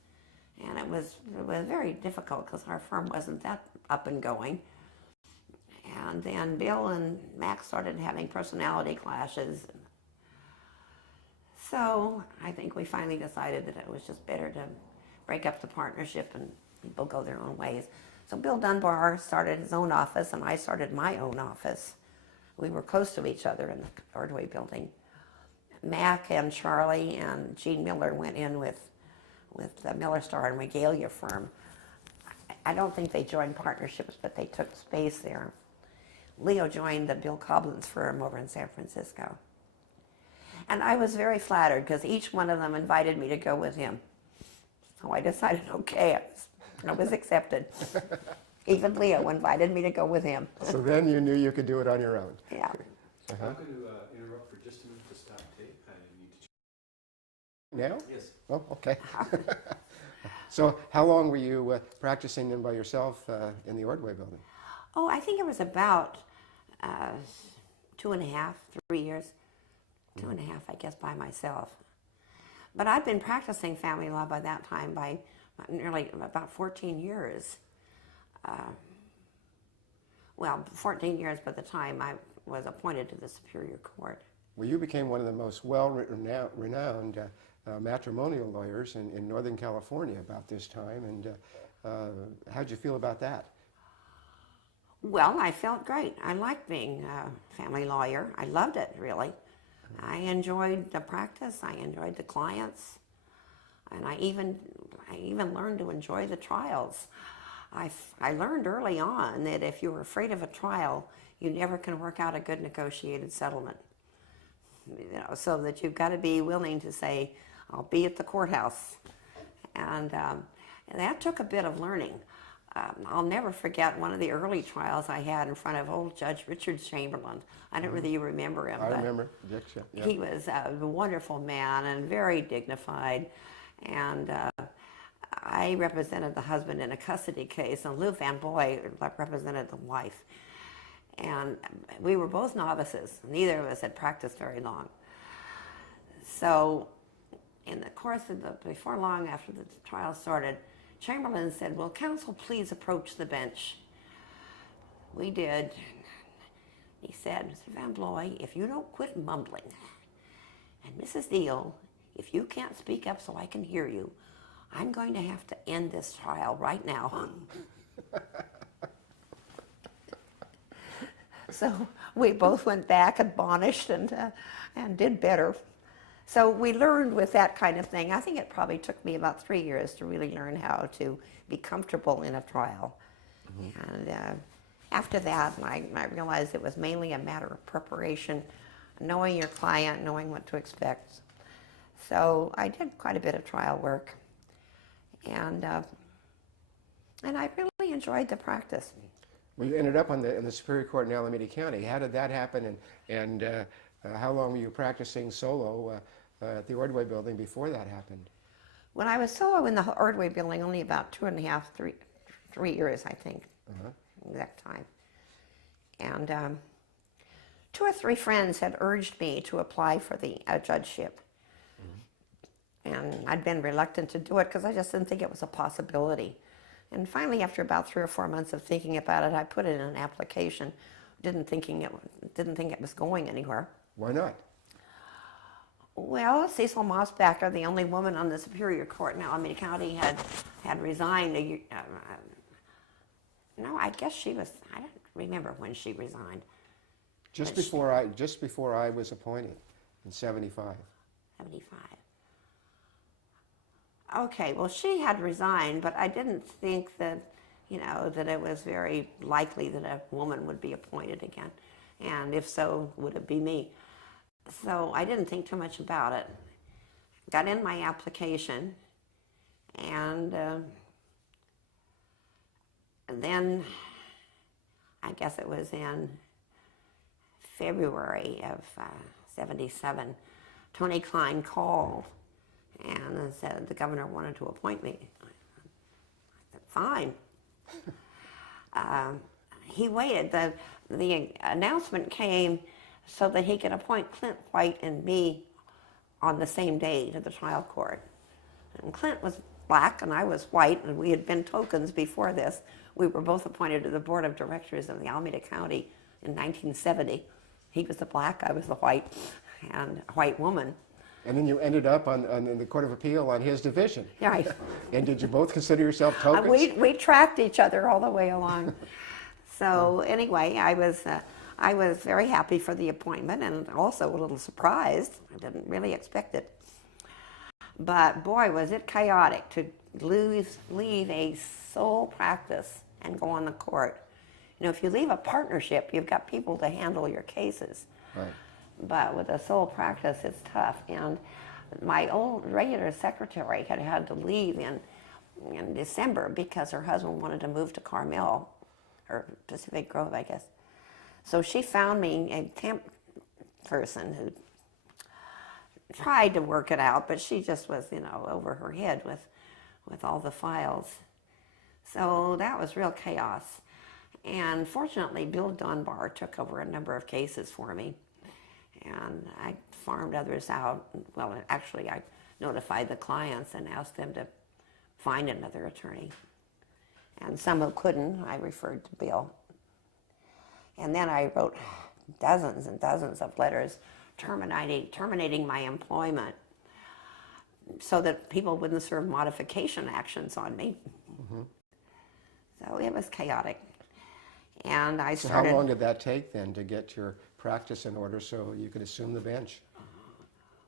And it was very difficult because our firm wasn't that up and going. And then Bill and Mac started having personality clashes. So I think we finally decided that it was just better to break up the partnership and people go their own ways. So Bill Dunbar started his own office and I started my own office. We were close to each other in the Ordway building. Mac and Charlie and Gene Miller went in with the Miller Star and Regalia firm. I don't think they joined partnerships, but they took space there. Leo joined the Bill Coblin's firm over in San Francisco. And I was very flattered because each one of them invited me to go with him. So I decided, okay, I was accepted. Even Leo invited me to go with him. So then you knew you could do it on your own. Yeah. I'm going to interrupt for just a minute to stop tape. I need to. Now? Yes. Oh, okay. So how long were you practicing then by yourself in the Ordway building? Oh, I think it was about 2.5, 3 years. 2.5, I guess, by myself. But I've been practicing family law by that time by nearly about 14 years. Well, 14 years by the time I was appointed to the Superior Court. Well, you became one of the most well-renowned matrimonial lawyers in Northern California about this time, and how'd you feel about that? Well, I felt great. I liked being a family lawyer. I loved it, really. I enjoyed the practice. I enjoyed the clients, and I even learned to enjoy the trials. I learned early on that if you're afraid of a trial, you never can work out a good negotiated settlement. You know, so that you've got to be willing to say, "I'll be at the courthouse," and that took a bit of learning. I'll never forget one of the early trials I had in front of old Judge Richard Chamberlain. I don't know whether you remember him. I remember. Yeah. He was a wonderful man and very dignified. And I represented the husband in a custody case, and Lou Van Boy represented the wife. And we were both novices. Neither of us had practiced very long. So in the course of before long after the trial started, Chamberlain said, "Will counsel please approach the bench?" We did. He said, "Mr. Van Bloy, if you don't quit mumbling, and Mrs. Deal, if you can't speak up so I can hear you, I'm going to have to end this trial right now." So we both went back admonished and did better. So we learned with that kind of thing. I think it probably took me about 3 years to really learn how to be comfortable in a trial. Mm-hmm. And after that, I realized it was mainly a matter of preparation, knowing your client, knowing what to expect. So I did quite a bit of trial work, and I really enjoyed the practice. Well, you ended up in the Superior Court in Alameda County. How did that happen, and how long were you practicing solo at the Ordway building before that happened? When I was solo in the Ordway building, only about 2.5, 3 years, I think, exact time. And 2 or 3 friends had urged me to apply for the judgeship. And I'd been reluctant to do it because I just didn't think it was a possibility. And finally, after about 3 or 4 months of thinking about it, I put it in an application. Didn't think it was going anywhere. Why not? Well, Cecil Mossbacker, the only woman on the Superior Court in Alameda County, had resigned. No, I guess she was. I don't remember when she resigned. Just before I was appointed in '75. 75. Okay, well, she had resigned, but I didn't think that, that it was very likely that a woman would be appointed again. And if so, would it be me? So I didn't think too much about it. got in my application, and then I guess it was in February of 77, Tony Klein called and said the governor wanted to appoint me. I said, fine. He waited. The announcement came so that he could appoint Clint White and me on the same day to the trial court. And Clint was black and I was white, and we had been tokens before this. We were both appointed to the board of directors of the Alameda County in 1970. He was the black, I was the white, and a white woman. And then you ended up in the Court of Appeal on his division. Right. And did you both consider yourself tokens? We tracked each other all the way along. So anyway, I was very happy for the appointment, and also a little surprised. I didn't really expect it. But boy, was it chaotic to leave a sole practice and go on the court. You know, if you leave a partnership, you've got people to handle your cases. Right. But with a sole practice, it's tough. And my old regular secretary had to leave in December because her husband wanted to move to Carmel, or Pacific Grove, I guess. So she found me a temp person who tried to work it out, but she just was, you know, over her head with all the files. So that was real chaos. And fortunately, Bill Dunbar took over a number of cases for me, and I farmed others out. Well, actually, I notified the clients and asked them to find another attorney. And some who couldn't, I referred to Bill. And then I wrote dozens and dozens of letters terminating my employment so that people wouldn't serve modification actions on me. Mm-hmm. So it was chaotic. And I started... So how long did that take then to get your practice in order so you could assume the bench?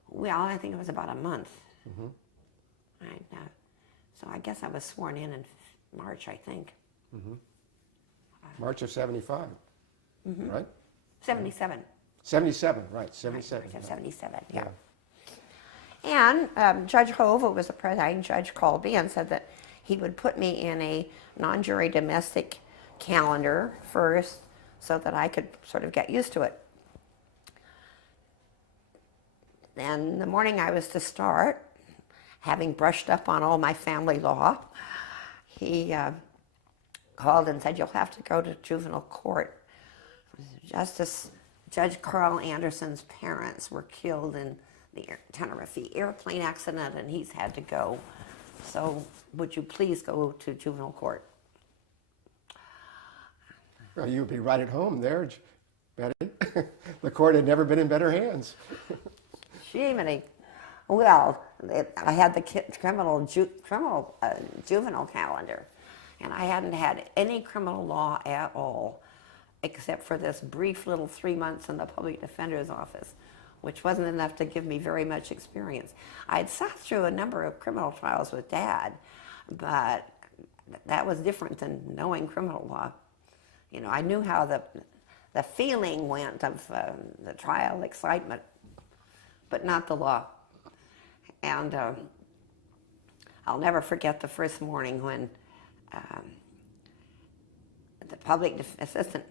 Well, I think it was about a month. Mm-hmm. So I guess I was sworn in March, I think. Mm-hmm. March of 75, mm-hmm. right? 77. 77, right, 77. March of 77, yeah. And Judge Hove, who was the presiding judge, called me and said that he would put me in a non-jury domestic calendar first so that I could sort of get used to it. Then the morning I was to start, having brushed up on all my family law, he called and said, you'll have to go to juvenile court. Judge Carl Anderson's parents were killed in the Tenerife airplane accident, and he's had to go. So would you please go to juvenile court? Well, you'd be right at home there, Betty. The court had never been in better hands. Jiminy. Well, I had the juvenile calendar, and I hadn't had any criminal law at all, except for this brief little 3 months in the public defender's office, which wasn't enough to give me very much experience. I had sat through a number of criminal trials with Dad, but that was different than knowing criminal law. You know, I knew how the feeling went of the trial excitement, but not the law. And I'll never forget the first morning when the assistant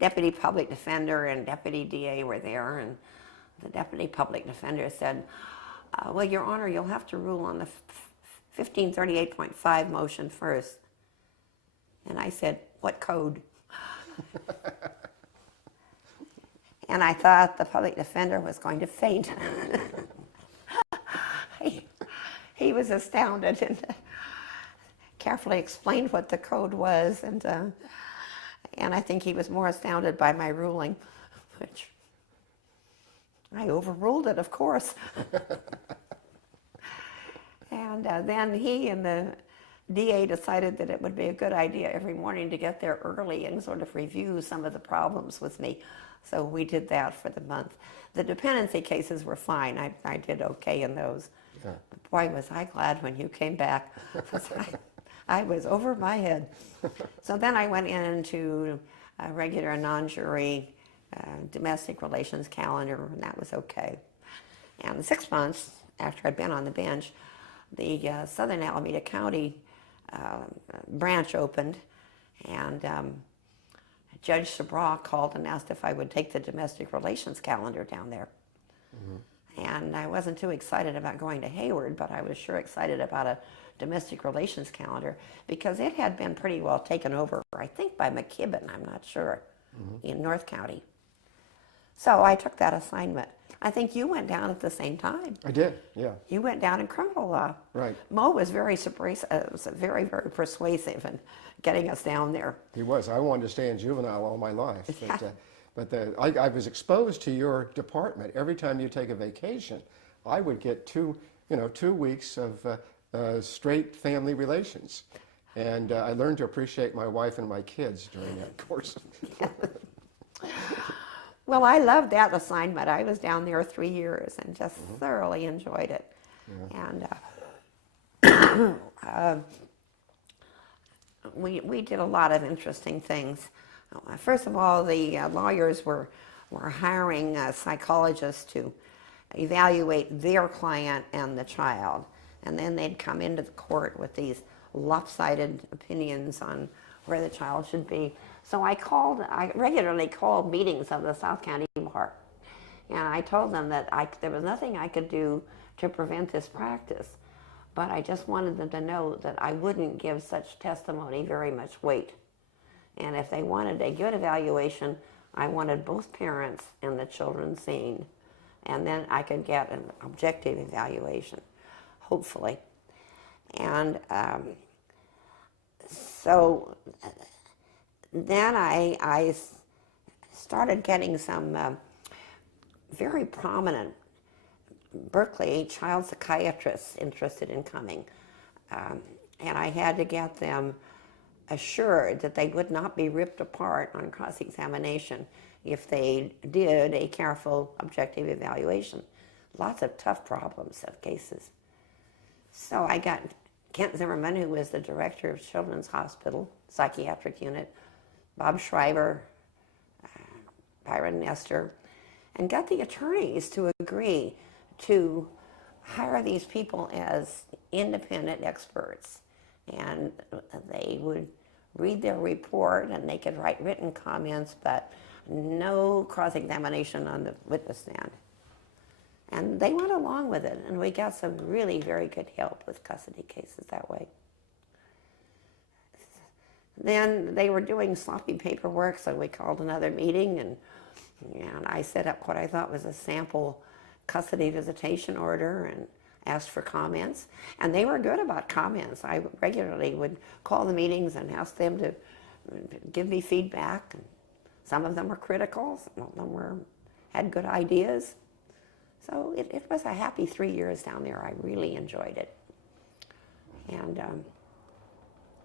deputy public defender and deputy DA were there, and the deputy public defender said, well, Your Honor, you'll have to rule on the 1538.5 motion first. And I said, what code? And I thought the public defender was going to faint. He was astounded and carefully explained what the code was, and I think he was more astounded by my ruling, which I overruled it, of course. And then he and the DA decided that it would be a good idea every morning to get there early and sort of review some of the problems with me. So we did that for the month. The dependency cases were fine. I did okay in those. Yeah. But boy, was I glad when you came back. I was over my head. So then I went into a regular non-jury domestic relations calendar, and that was okay. And 6 months after I'd been on the bench, the Southern Alameda County branch opened, and Judge Sabra called and asked if I would take the domestic relations calendar down there. And I wasn't too excited about going to Hayward, but I was sure excited about a domestic relations calendar because it had been pretty well taken over, I think, by McKibben, I'm not sure, in North County. So I took that assignment. I think you went down at the same time. I did, yeah. You went down in criminal law. Right. Mo was very very persuasive in getting us down there. He was. I wanted to stay in juvenile all my life. But I was exposed to your department. Every time you take a vacation, I would get 2 weeks of straight family relations. And I learned to appreciate my wife and my kids during that course. Well, I loved that assignment. I was down there 3 years and just thoroughly enjoyed it. Yeah. And we did a lot of interesting things. First of all, the lawyers were hiring psychologists to evaluate their client and the child. And then they'd come into the court with these lopsided opinions on where the child should be. So I regularly called meetings of the South County Bar. And I told them that there was nothing I could do to prevent this practice. But I just wanted them to know that I wouldn't give such testimony very much weight. And if they wanted a good evaluation, I wanted both parents and the children seen. And then I could get an objective evaluation, hopefully. And so then I started getting some very prominent Berkeley child psychiatrists interested in coming. And I had to get them assured that they would not be ripped apart on cross-examination if they did a careful objective evaluation. Lots of tough problems of cases. So I got Kent Zimmerman, who was the director of Children's Hospital Psychiatric Unit, Bob Schreiber, Byron Nestor, and got the attorneys to agree to hire these people as independent experts. And they would read their report and they could write written comments, but no cross-examination on the witness stand. And they went along with it, and we got some really very good help with custody cases that way. Then they were doing sloppy paperwork, so we called another meeting, and I set up what I thought was a sample custody visitation order and asked for comments. And they were good about comments. I regularly would call the meetings and ask them to give me feedback. Some of them were critical, some of them had good ideas. So it was a happy 3 years down there. I really enjoyed it. And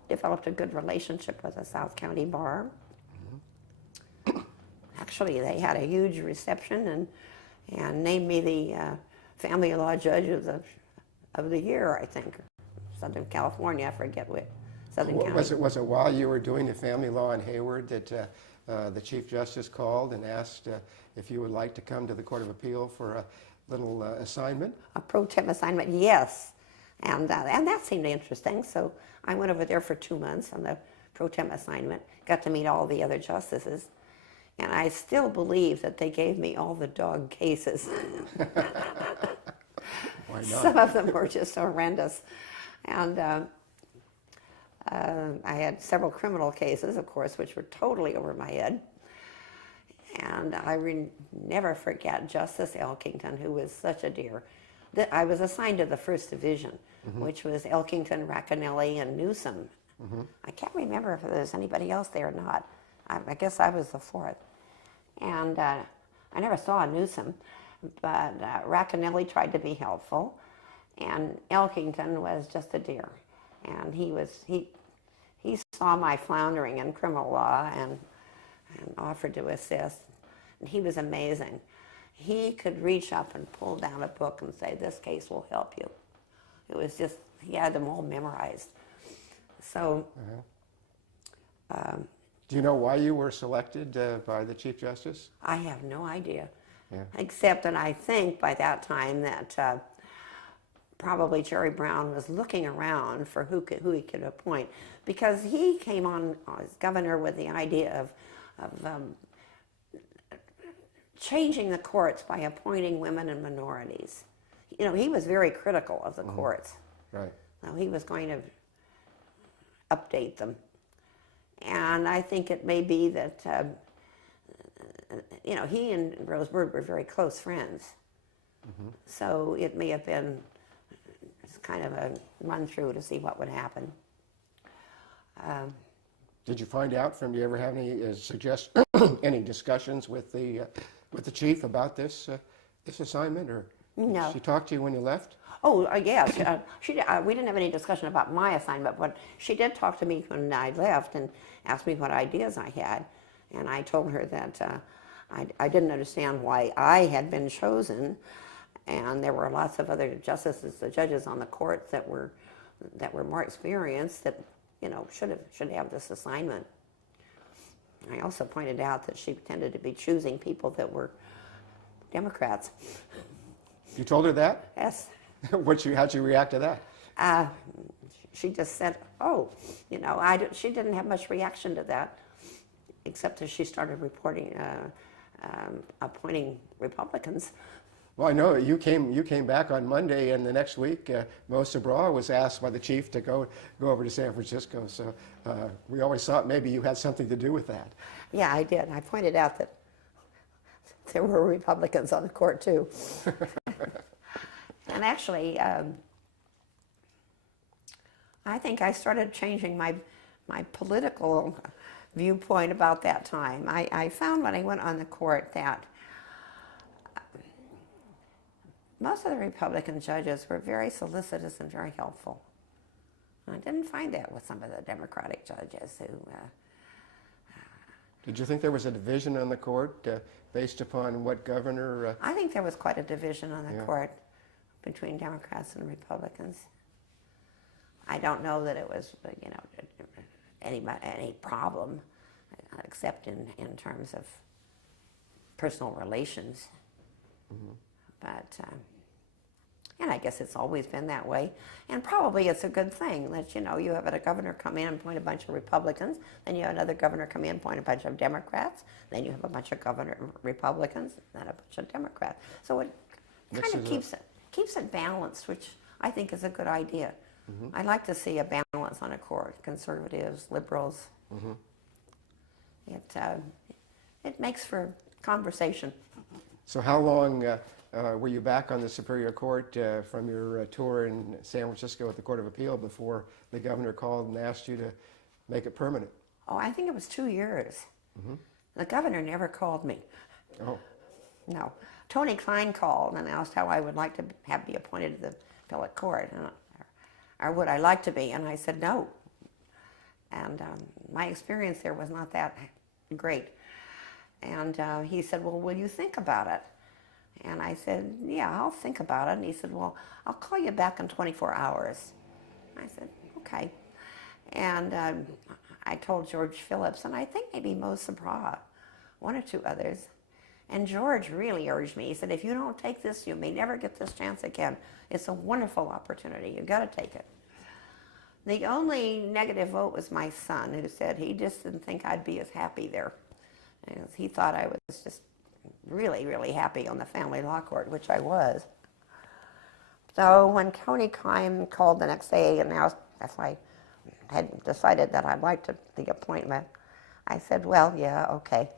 developed a good relationship with the South County Bar. Actually, they had a huge reception and named me the family law judge of the year, I think. Southern California, I forget what. Southern County. Was it while you were doing the family law in Hayward that the Chief Justice called and asked if you would like to come to the Court of Appeal for a little assignment? A pro tem assignment, yes. And that seemed interesting, so I went over there for 2 months on the pro tem assignment, got to meet all the other justices, and I still believe that they gave me all the dog cases. Why not? Some of them were just horrendous. And I had several criminal cases, of course, which were totally over my head. And I never forget Justice Elkington, who was such a dear. I was assigned to the First Division, which was Elkington, Racanelli, and Newsom. I can't remember if there was anybody else there or not. I guess I was the fourth. And I never saw Newsom, but Racanelli tried to be helpful, and Elkington was just a dear. And he saw my floundering in criminal law and offered to assist. And he was amazing. He could reach up and pull down a book and say, "This case will help you." It was just, he had them all memorized. So. Do you know why you were selected by the Chief Justice? I have no idea. Yeah. Except that I think by that time that probably Jerry Brown was looking around for who he could appoint, because he came on as governor with the idea of changing the courts by appointing women and minorities. You know, he was very critical of the courts. Right. So he was going to update them. And I think it may be that, you know, he and Rose Bird were very close friends. So it may have been kind of a run through to see what would happen. Did you find out from, you ever have any any discussions with the chief about this assignment, or No. did she talk to you when you left? Oh, yes. We didn't have any discussion about my assignment, but she did talk to me when I left and asked me what ideas I had. And I told her that I didn't understand why I had been chosen, and there were lots of other judges on the court that were more experienced that, you know, should have this assignment. I also pointed out that she tended to be choosing people that were Democrats. You told her that? Yes. How'd you react to that? She just said, "Oh, you know." She didn't have much reaction to that, except as she started appointing Republicans. Well, I know you came back on Monday, and the next week, Mo Sabra was asked by the chief to go over to San Francisco. So we always thought maybe you had something to do with that. Yeah, I did. I pointed out that there were Republicans on the court too. And actually, I think I started changing my political viewpoint about that time. I found when I went on the court that most of the Republican judges were very solicitous and very helpful. And I didn't find that with some of the Democratic judges who... Did you think there was a division on the court based upon what governor... I think there was quite a division on the Yeah. court between Democrats and Republicans. I don't know that it was, you know, any problem, except in terms of personal relations. But, and I guess it's always been that way. And probably it's a good thing that, you know, you have a governor come in and appoint a bunch of Republicans, then you have another governor come in and appoint a bunch of Democrats, then you have a bunch of Republicans, then a bunch of Democrats. So it kind of keeps it balanced, which I think is a good idea. I'd like to see a balance on a court, conservatives, liberals. It makes for conversation. So how long were you back on the Superior Court from your tour in San Francisco at the Court of Appeal before the governor called and asked you to make it permanent? Oh, I think it was 2 years. The governor never called me. Oh. No. Tony Klein called and asked how I would like to be appointed to the Appellate Court, or would I like to be, and I said no. And my experience there was not that great. And he said, "Well, will you think about it?" And I said, "Yeah, I'll think about it." And he said, "Well, I'll call you back in 24 hours. I said, "Okay." And I told George Phillips, and I think maybe Mo Sabra, one or two others. And George really urged me. He said, "If you don't take this, you may never get this chance again. It's a wonderful opportunity. You've got to take it." The only negative vote was my son, who said he just didn't think I'd be as happy there. And he thought I was just really, really happy on the family law court, which I was. So when Tony Klein called the next day and asked if I had decided that I'd like the appointment, I said, "Well, yeah, okay."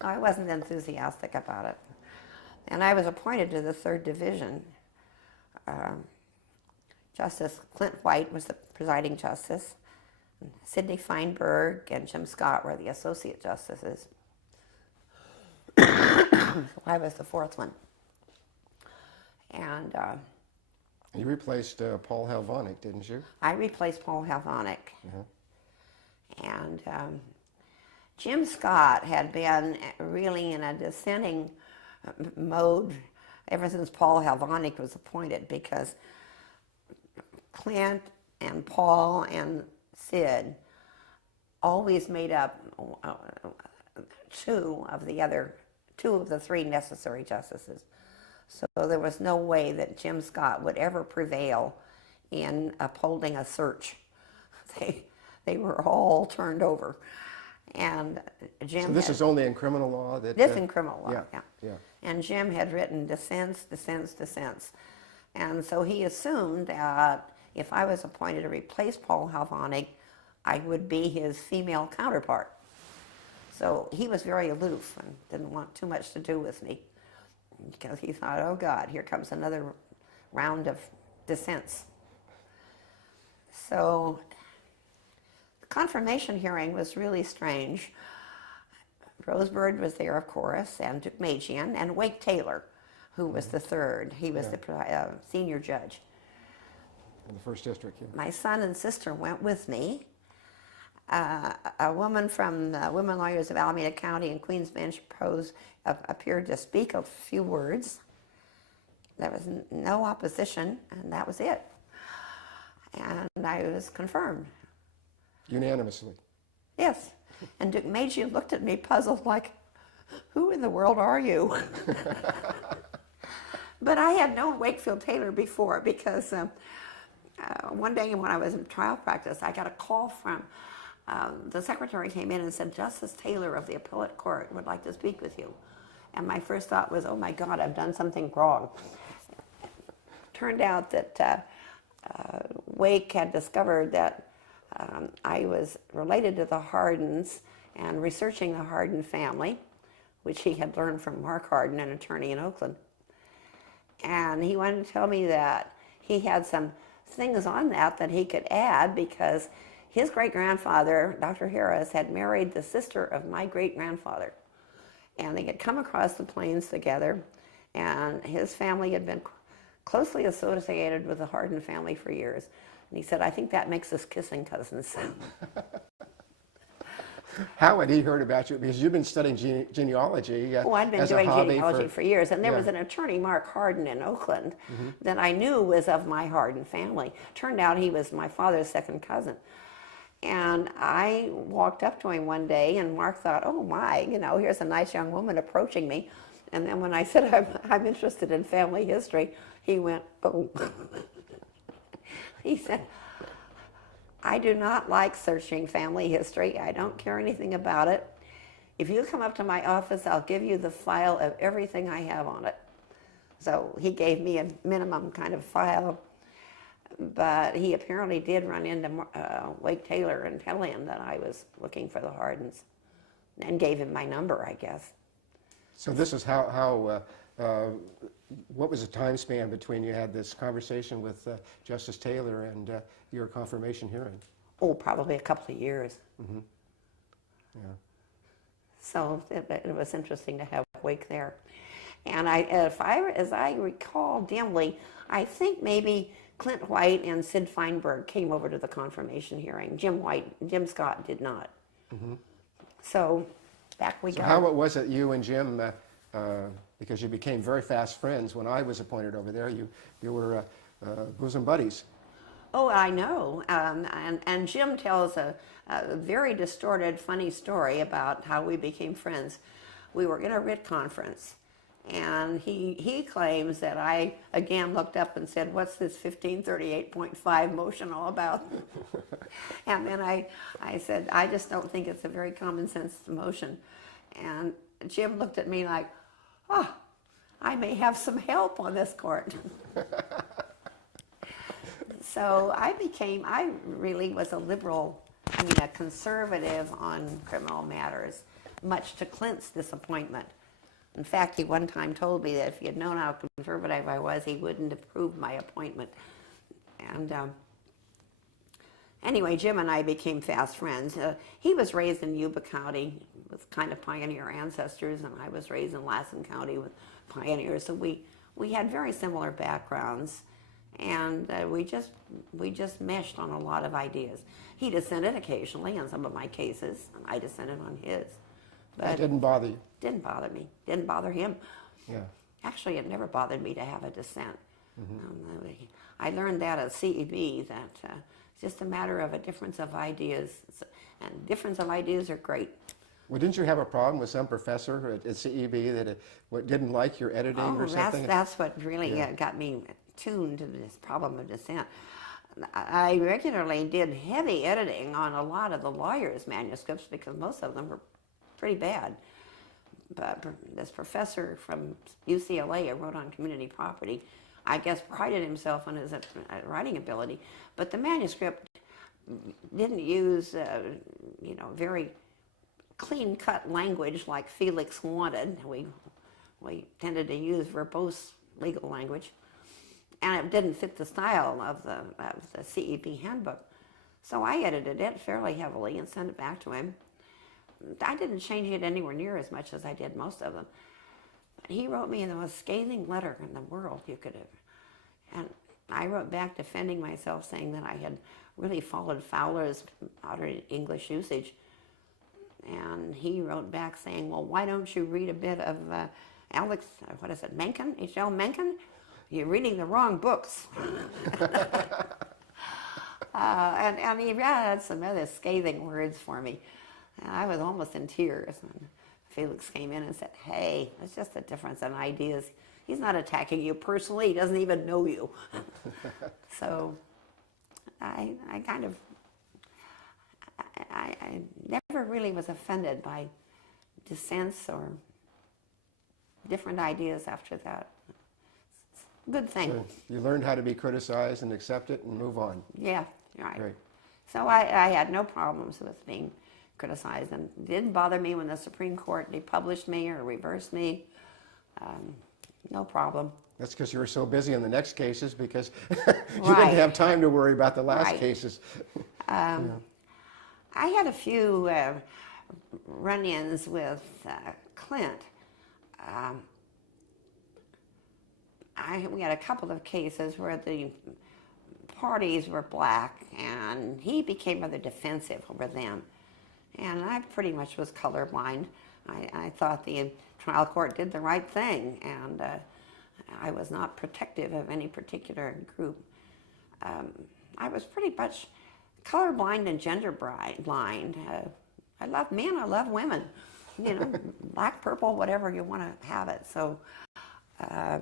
I wasn't enthusiastic about it. And I was appointed to the 3rd Division. Justice Clint White was the presiding justice. Sidney Feinberg and Jim Scott were the associate justices. I was the 4th one. And You replaced Paul Halvonik, didn't you? I replaced Paul Halvonik. And Jim Scott had been really in a dissenting mode ever since Paul Halvonik was appointed, because Clint and Paul and Sid always made up two of the 3 necessary justices. So there was no way that Jim Scott would ever prevail in upholding a search. They were all turned over. And Jim. So this is only in criminal law that. This in criminal law, yeah, yeah. yeah. And Jim had written dissents. And so he assumed that if I was appointed to replace Paul Halvonig, I would be his female counterpart. So he was very aloof and didn't want too much to do with me because he thought, oh God, here comes another round of dissents. So the confirmation hearing was really strange. Rosebird was there, of course, and Deukmejian, and Wake Taylor, who was the third. He was the senior judge. In the first district, yeah. My son and sister went with me. A woman from the Women Lawyers of Alameda County and Queens Bench appeared to speak a few words. There was no opposition, and that was it. And I was confirmed. Unanimously. Yes. And Deukmejian looked at me puzzled like, who in the world are you? But I had known Wakefield Taylor before because one day when I was in trial practice, I got a call from the secretary came in and said, Justice Taylor of the Appellate Court would like to speak with you. And my first thought was, oh my God, I've done something wrong. Turned out that Wake had discovered that I was related to the Hardens and researching the Harden family, which he had learned from Mark Harden, an attorney in Oakland. And he wanted to tell me that he had some things on that he could add because his great-grandfather, Dr. Harris, had married the sister of my great-grandfather. And they had come across the plains together, and his family had been closely associated with the Harden family for years. And he said, I think that makes us kissing cousins. How had he heard about you? Because you've been studying genealogy Oh, I'd been as doing a hobby genealogy for years. And there yeah. was an attorney, Mark Harden, in Oakland that I knew was of my Harden family. Turned out he was my father's second cousin. And I walked up to him one day, and Mark thought, oh my, here's a nice young woman approaching me. And then when I said, I'm interested in family history, he went, oh. He said, I do not like searching family history. I don't care anything about it. If you come up to my office, I'll give you the file of everything I have on it. So he gave me a minimum kind of file. But he apparently did run into Wake Taylor and tell him that I was looking for the Hardens and gave him my number, I guess. So this is what was the time span between you had this conversation with Justice Taylor and your confirmation hearing? Oh, probably a couple of years. Mm-hmm. Yeah. So it was interesting to have Wake there. And as I recall dimly, I think maybe Clint White and Sid Feinberg came over to the confirmation hearing. Jim Scott did not. Mm-hmm. So back we go. How was it you and Jim, because you became very fast friends when I was appointed over there, you were bosom buddies. Oh, I know. And Jim tells a very distorted, funny story about how we became friends. We were in a writ conference, and he claims that I, again, looked up and said, what's this 1538.5 motion all about? And then I said, I just don't think it's a very common sense motion. And Jim looked at me like, oh, I may have some help on this court. So I really was a liberal, a conservative on criminal matters, much to Clint's disappointment. In fact, he one time told me that if he had known how conservative I was, he wouldn't approve my appointment. And anyway, Jim and I became fast friends. He was raised in Yuba County with kind of pioneer ancestors, and I was raised in Lassen County with pioneers. So we had very similar backgrounds. And we just meshed on a lot of ideas. He dissented occasionally on some of my cases, and I dissented on his. But it didn't bother you? Didn't bother me. Didn't bother him. Yeah. Actually, it never bothered me to have a dissent. Mm-hmm. I learned that at CEB, that it's just a matter of a difference of ideas. And difference of ideas are great. Well, didn't you have a problem with some professor at CEB that didn't like your editing or something? That's what really got me tuned to this problem of dissent. I regularly did heavy editing on a lot of the lawyers' manuscripts because most of them were pretty bad. But this professor from UCLA who wrote on community property, I guess prided himself on his writing ability, but the manuscript didn't use, very clean-cut language like Felix wanted. We tended to use verbose legal language, and it didn't fit the style of the CEP handbook. So I edited it fairly heavily and sent it back to him. I didn't change it anywhere near as much as I did most of them. But he wrote me the most scathing letter in the world you could have. And I wrote back defending myself, saying that I had really followed Fowler's modern English usage. And he wrote back saying, well, why don't you read a bit of Mencken? H.L. Mencken? You're reading the wrong books. and he had some other scathing words for me. And I was almost in tears when Felix came in and said, hey, it's just a difference in ideas. He's not attacking you personally. He doesn't even know you. So I never really was offended by dissents or different ideas after that. It's a good thing. So you learned how to be criticized and accept it and move on. Yeah, right. Great. So I had no problems with being criticized, and it didn't bother me when the Supreme Court depublished me or reversed me. No problem. That's because you were so busy in the next cases because you Right. didn't have time to worry about the last Right. cases. I had a few run-ins with Clint. We had a couple of cases where the parties were black, and he became rather defensive over them. And I pretty much was colorblind. I thought the trial court did the right thing, and I was not protective of any particular group. I was pretty much colorblind and gender blind. I love men, I love women. Black, purple, whatever you want to have it. So I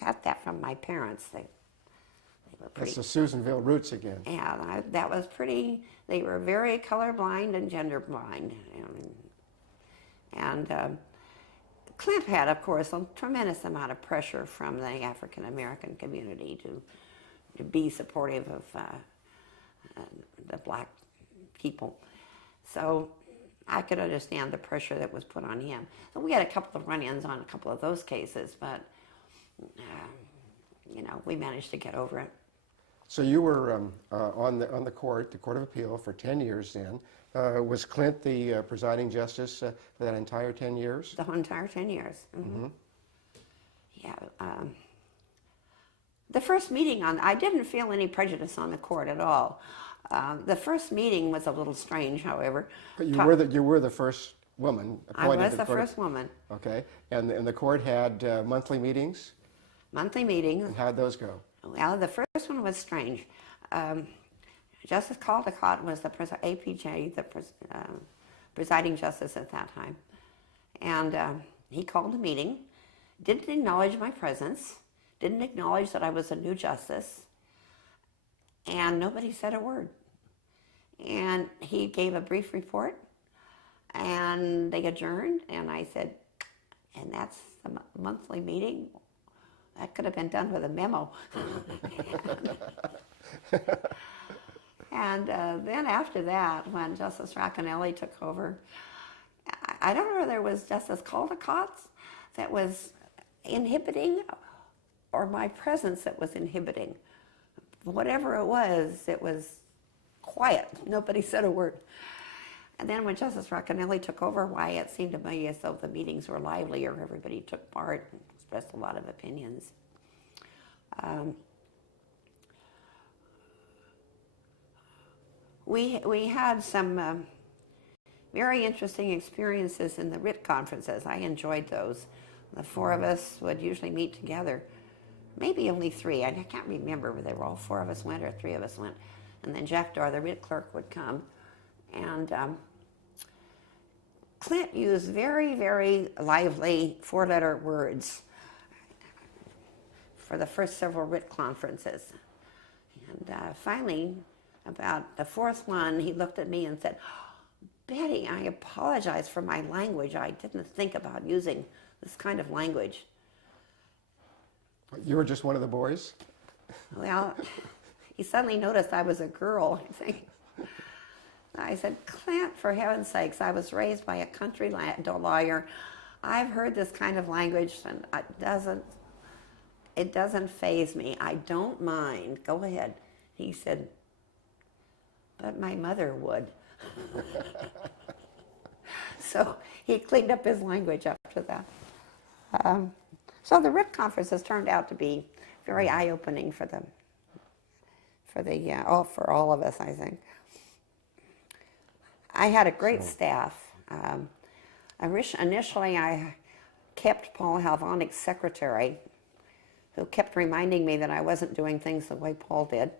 got that from my parents. They were pretty. That's the Susanville roots again. Yeah, that was pretty. They were very colorblind and gender blind. And Clint had, of course, a tremendous amount of pressure from the African American community to be supportive of the black people. So I could understand the pressure that was put on him. So we had a couple of run-ins on a couple of those cases, but we managed to get over it. So you were on the Court of Appeal for 10 years then. Was Clint the presiding justice for that entire 10 years? The whole entire 10 years. Mm-hmm. Yeah. The first meeting I didn't feel any prejudice on the court at all. The first meeting was a little strange, however. But you were the first woman appointed. I was to the court. first woman. Okay, and the court had monthly meetings. Monthly meetings. And how'd those go? Well, the first one was strange. Justice Caldecott was the APJ, the presiding justice at that time. And he called a meeting, didn't acknowledge my presence, didn't acknowledge that I was a new justice, and nobody said a word. And he gave a brief report, and they adjourned, and I said, and that's the monthly meeting? That could have been done with a memo. And then after that, when Justice Racanelli took over, I don't know whether it was Justice Caldecott that was inhibiting or my presence that was inhibiting. Whatever it was quiet. Nobody said a word. And then when Justice Racanelli took over, why, it seemed to me as though the meetings were livelier. Everybody took part and expressed a lot of opinions. We had some very interesting experiences in the writ conferences. I enjoyed those. The four of us would usually meet together. Maybe only three. I can't remember whether all four of us went or three of us went. And then Jack Dorr, the writ clerk, would come. And Clint used very, very lively four-letter words for the first several writ conferences. And finally, about the fourth one, he looked at me and said, "Betty, I apologize for my language. I didn't think about using this kind of language." You were just one of the boys? Well, he suddenly noticed I was a girl, I think. I said, "Clint, for heaven's sakes, I was raised by a country lawyer. I've heard this kind of language, and it doesn't faze me. I don't mind. Go ahead." He said, "But my mother would." So he cleaned up his language after that. So the writ conferences turned out to be very eye-opening for all of us, I think. I had a great staff. Initially, I kept Paul Halvonik's secretary, who kept reminding me that I wasn't doing things the way Paul did.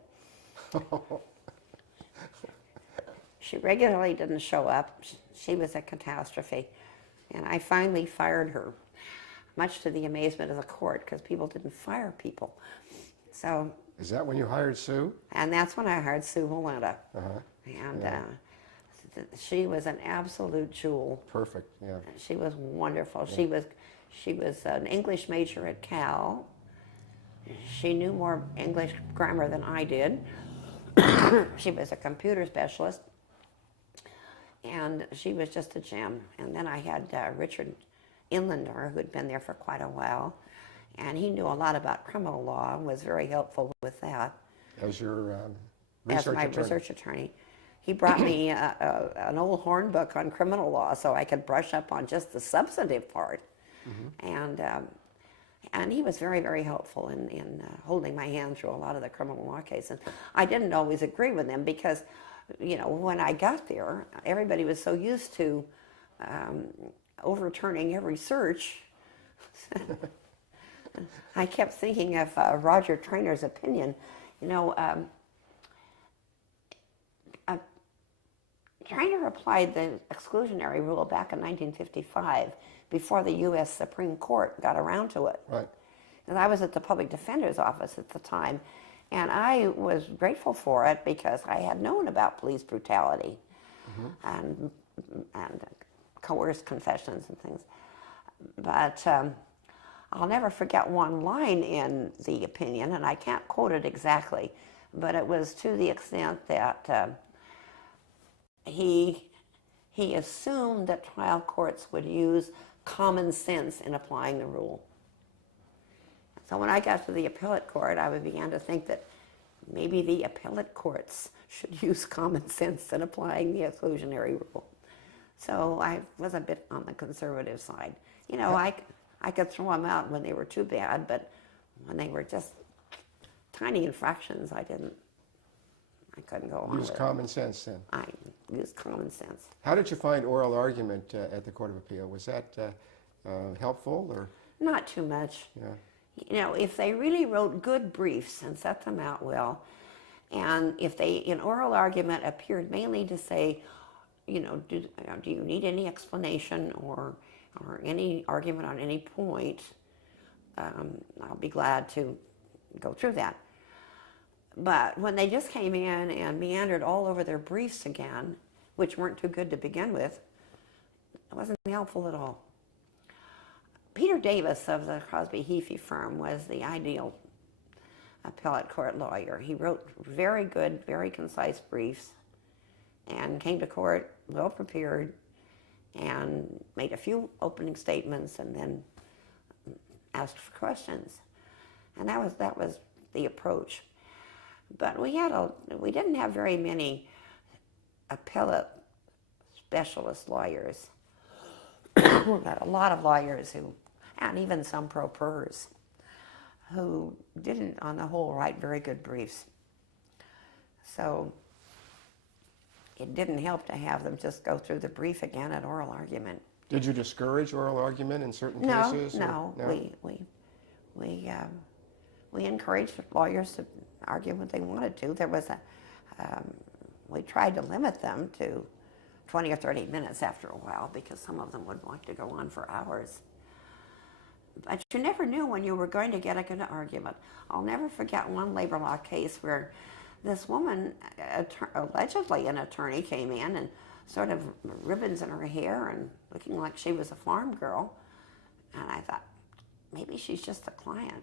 She regularly didn't show up. She was a catastrophe. And I finally fired her, much to the amazement of the court, because people didn't fire people. So. Is that when you hired Sue? And that's when I hired Sue Valenta. And she was an absolute jewel. Perfect, yeah. She was wonderful. Yeah. She was an English major at Cal. She knew more English grammar than I did. She was a computer specialist. And she was just a gem. And then I had Richard Inlander, who had been there for quite a while. And he knew a lot about criminal law and was very helpful with that. As your research attorney? As my research attorney. He brought me an old horn book on criminal law so I could brush up on just the substantive part. And he was very, very helpful in holding my hand through a lot of the criminal law cases. I didn't always agree with him because, you know, when I got there, everybody was so used to overturning every search. I kept thinking of Roger Trainor's opinion. You know, Trainor applied the exclusionary rule back in 1955 before the U.S. Supreme Court got around to it. Right. And I was at the public defender's office at the time, and I was grateful for it because I had known about police brutality and coerced confessions and things. But I'll never forget one line in the opinion, and I can't quote it exactly, but it was to the extent that he assumed that trial courts would use common sense in applying the rule. So when I got to the appellate court, I began to think that maybe the appellate courts should use common sense in applying the exclusionary rule. So I was a bit on the conservative side. You know, I could throw them out when they were too bad, but when they were just tiny infractions, I couldn't go on. Use common sense then. I used common sense. How did you find oral argument at the Court of Appeal? Was that helpful or? Not too much. Yeah. You know, if they really wrote good briefs and set them out well, and if they, in oral argument, appeared mainly to say, you know, do you need any explanation or any argument on any point, I'll be glad to go through that. But when they just came in and meandered all over their briefs again, which weren't too good to begin with, it wasn't helpful at all. Peter Davis of the Crosby Heafy firm was the ideal appellate court lawyer. He wrote very good, very concise briefs and came to court well prepared and made a few opening statements and then asked for questions. And that was the approach. But we didn't have very many appellate specialist lawyers. We had a lot of lawyers and even some pro pers, who didn't, on the whole, write very good briefs. So it didn't help to have them just go through the brief again at oral argument. Did you discourage oral argument in certain cases? No. We encouraged lawyers to argue what they wanted to. There was we tried to limit them to 20 or 30 minutes after a while, because some of them would want to go on for hours. But you never knew when you were going to get a good argument. I'll never forget one labor law case where this woman, allegedly an attorney, came in and sort of ribbons in her hair and looking like she was a farm girl. And I thought, maybe she's just a client.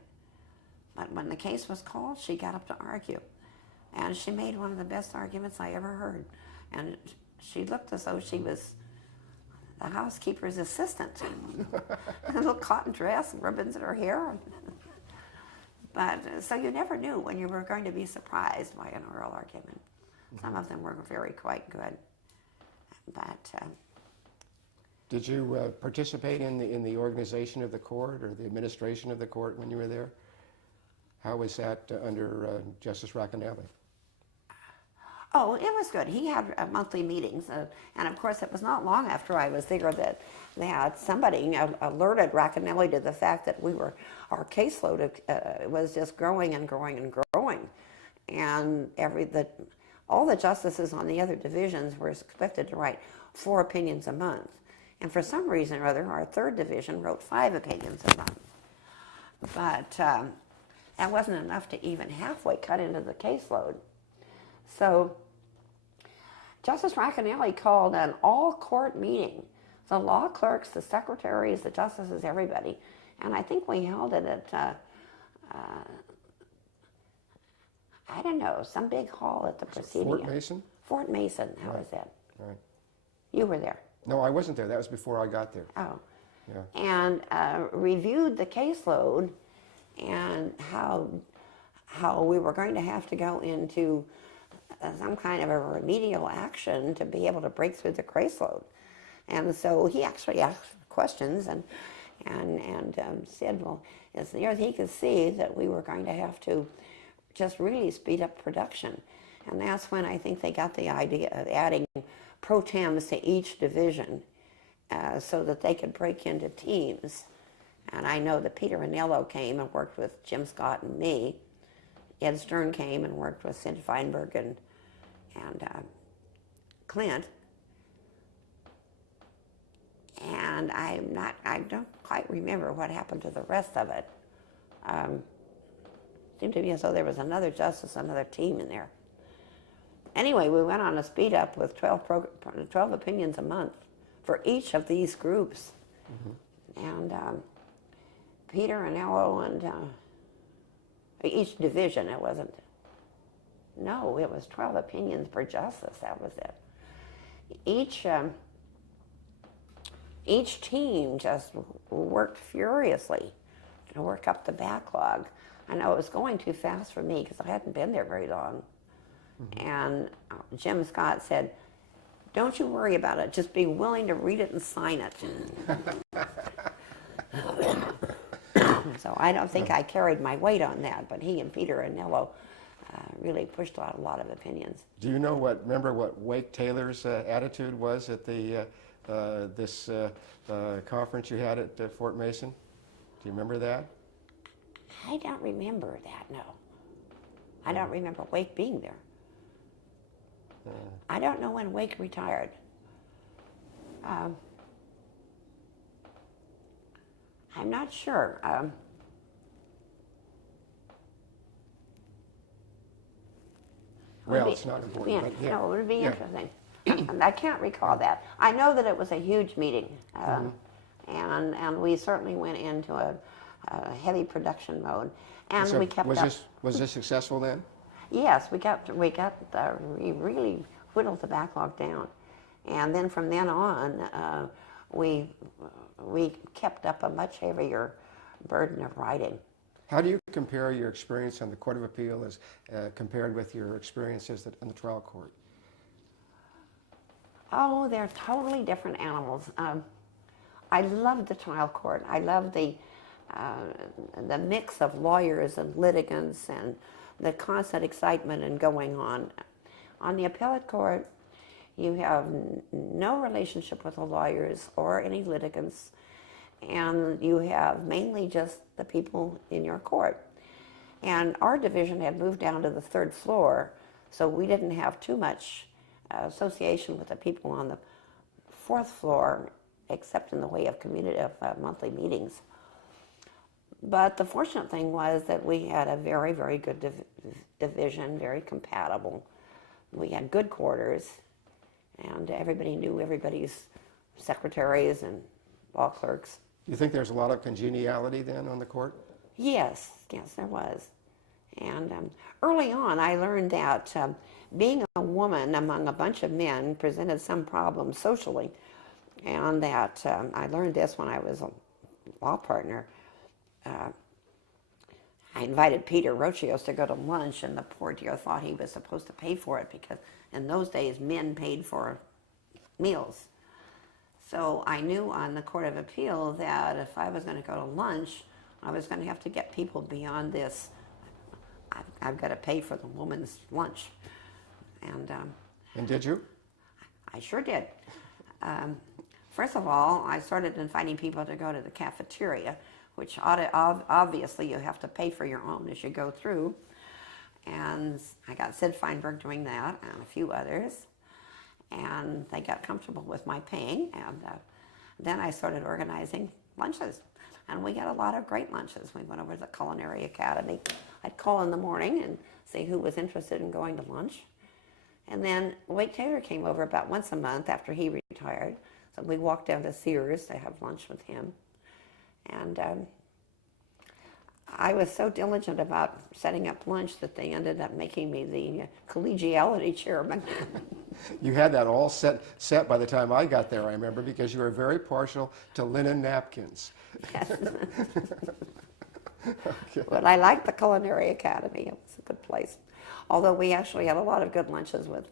But when the case was called, she got up to argue. And she made one of the best arguments I ever heard. And she looked as though she was the housekeeper's assistant. A little cotton dress and ribbons in her hair. But so you never knew when you were going to be surprised by an oral argument. Some of them were quite good. But did you participate in the organization of the court or the administration of the court when you were there? How was that under Justice Racanelli? Oh, it was good. He had monthly meetings, and of course it was not long after I was there that somebody alerted Racanelli to the fact that our caseload was just growing and growing and growing, and all the justices on the other divisions were expected to write 4 opinions a month, and for some reason or other, our 3rd division wrote 5 opinions a month, but that wasn't enough to even halfway cut into the caseload. So Justice Racanelli called an all-court meeting, the law clerks, the secretaries, the justices, everybody. And I think we held it at, I don't know, some big hall at the Presidio. Fort Mason? Fort Mason, how was that? Right. You were there? No, I wasn't there. That was before I got there. Oh. Yeah. And reviewed the caseload and how we were going to have to go into some kind of a remedial action to be able to break through the caseload. And so he actually asked questions and said, well, as near as he could see, that we were going to have to just really speed up production. And that's when I think they got the idea of adding pro tems to each division so that they could break into teams. And I know that Peter Anello came and worked with Jim Scott and me. Ed Stern came and worked with Sid Feinberg and Clint. And I don't quite remember what happened to the rest of it. Seemed to be as though there was another justice, another team in there. Anyway, we went on a speed up with 12 opinions a month for each of these groups. Mm-hmm. And Peter Anello and each division, it wasn't. No, it was 12 opinions per justice, that was it. Each team just worked furiously to work up the backlog. I know it was going too fast for me because I hadn't been there very long. Mm-hmm. And Jim Scott said, don't you worry about it, just be willing to read it and sign it. So I don't think I carried my weight on that, but he and Peter Anello really pushed out a lot of opinions. Do you remember what Wake Taylor's attitude was at this conference you had at Fort Mason? Do you remember that? I don't remember that, no. I don't remember Wake being there. I don't know when Wake retired. I'm not sure. Well, it's not important. But yeah. No, it would be interesting. I can't recall that. I know that it was a huge meeting, and we certainly went into a heavy production mode, and so we kept up. Was this successful then? Yes, we really whittled the backlog down, and then from then on, we kept up a much heavier burden of writing. How do you compare your experience on the Court of Appeal as compared with your experiences in the trial court? Oh, they're totally different animals. I loved the trial court. I loved the mix of lawyers and litigants and the constant excitement and going on. On the appellate court, you have no relationship with the lawyers or any litigants, and you have mainly just the people in your court. And our division had moved down to the 3rd floor, so we didn't have too much association with the people on the fourth floor, except in the way of monthly meetings. But the fortunate thing was that we had a very, very good division, very compatible. We had good quarters, and everybody knew everybody's secretaries and law clerks. You think there's a lot of congeniality then on the court? Yes, there was. And early on, I learned that being a woman among a bunch of men presented some problems socially, and that I learned this when I was a law partner. I invited Peter Rochios to go to lunch, and the poor dear thought he was supposed to pay for it because in those days men paid for meals. So I knew on the Court of Appeal that if I was going to go to lunch, I was going to have to get people beyond this. I've got to pay for the woman's lunch. And did you? I sure did. First of all, I started inviting people to go to the cafeteria, which obviously you have to pay for your own as you go through. And I got Sid Feinberg doing that and a few others. And they got comfortable with my paying. And then I started organizing lunches. And we got a lot of great lunches. We went over to the Culinary Academy. I'd call in the morning and see who was interested in going to lunch. And then Wade Taylor came over about once a month after he retired. So we walked down to Sears to have lunch with him. And I was so diligent about setting up lunch that they ended up making me the collegiality chairman. You had that all set by the time I got there, I remember, because you were very partial to linen napkins. Yes. Okay. But I liked the Culinary Academy. It was a good place. Although we actually had a lot of good lunches with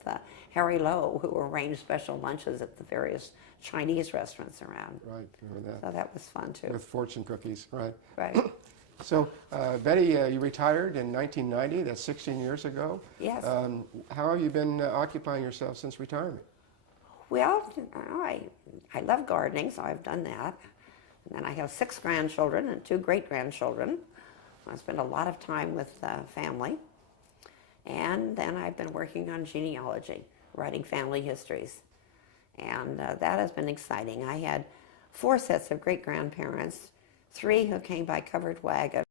Harry Lowe, who arranged special lunches at the various Chinese restaurants around. Right, remember that. So that was fun, too. With fortune cookies, right. Right. So, Betty, you retired in 1990, that's 16 years ago. Yes. How have you been occupying yourself since retirement? Well, I love gardening, so I've done that. And then I have 6 grandchildren and 2 great-grandchildren. I spend a lot of time with family. And then I've been working on genealogy, writing family histories. And that has been exciting. I had 4 sets of great-grandparents, 3 who came by covered wagon,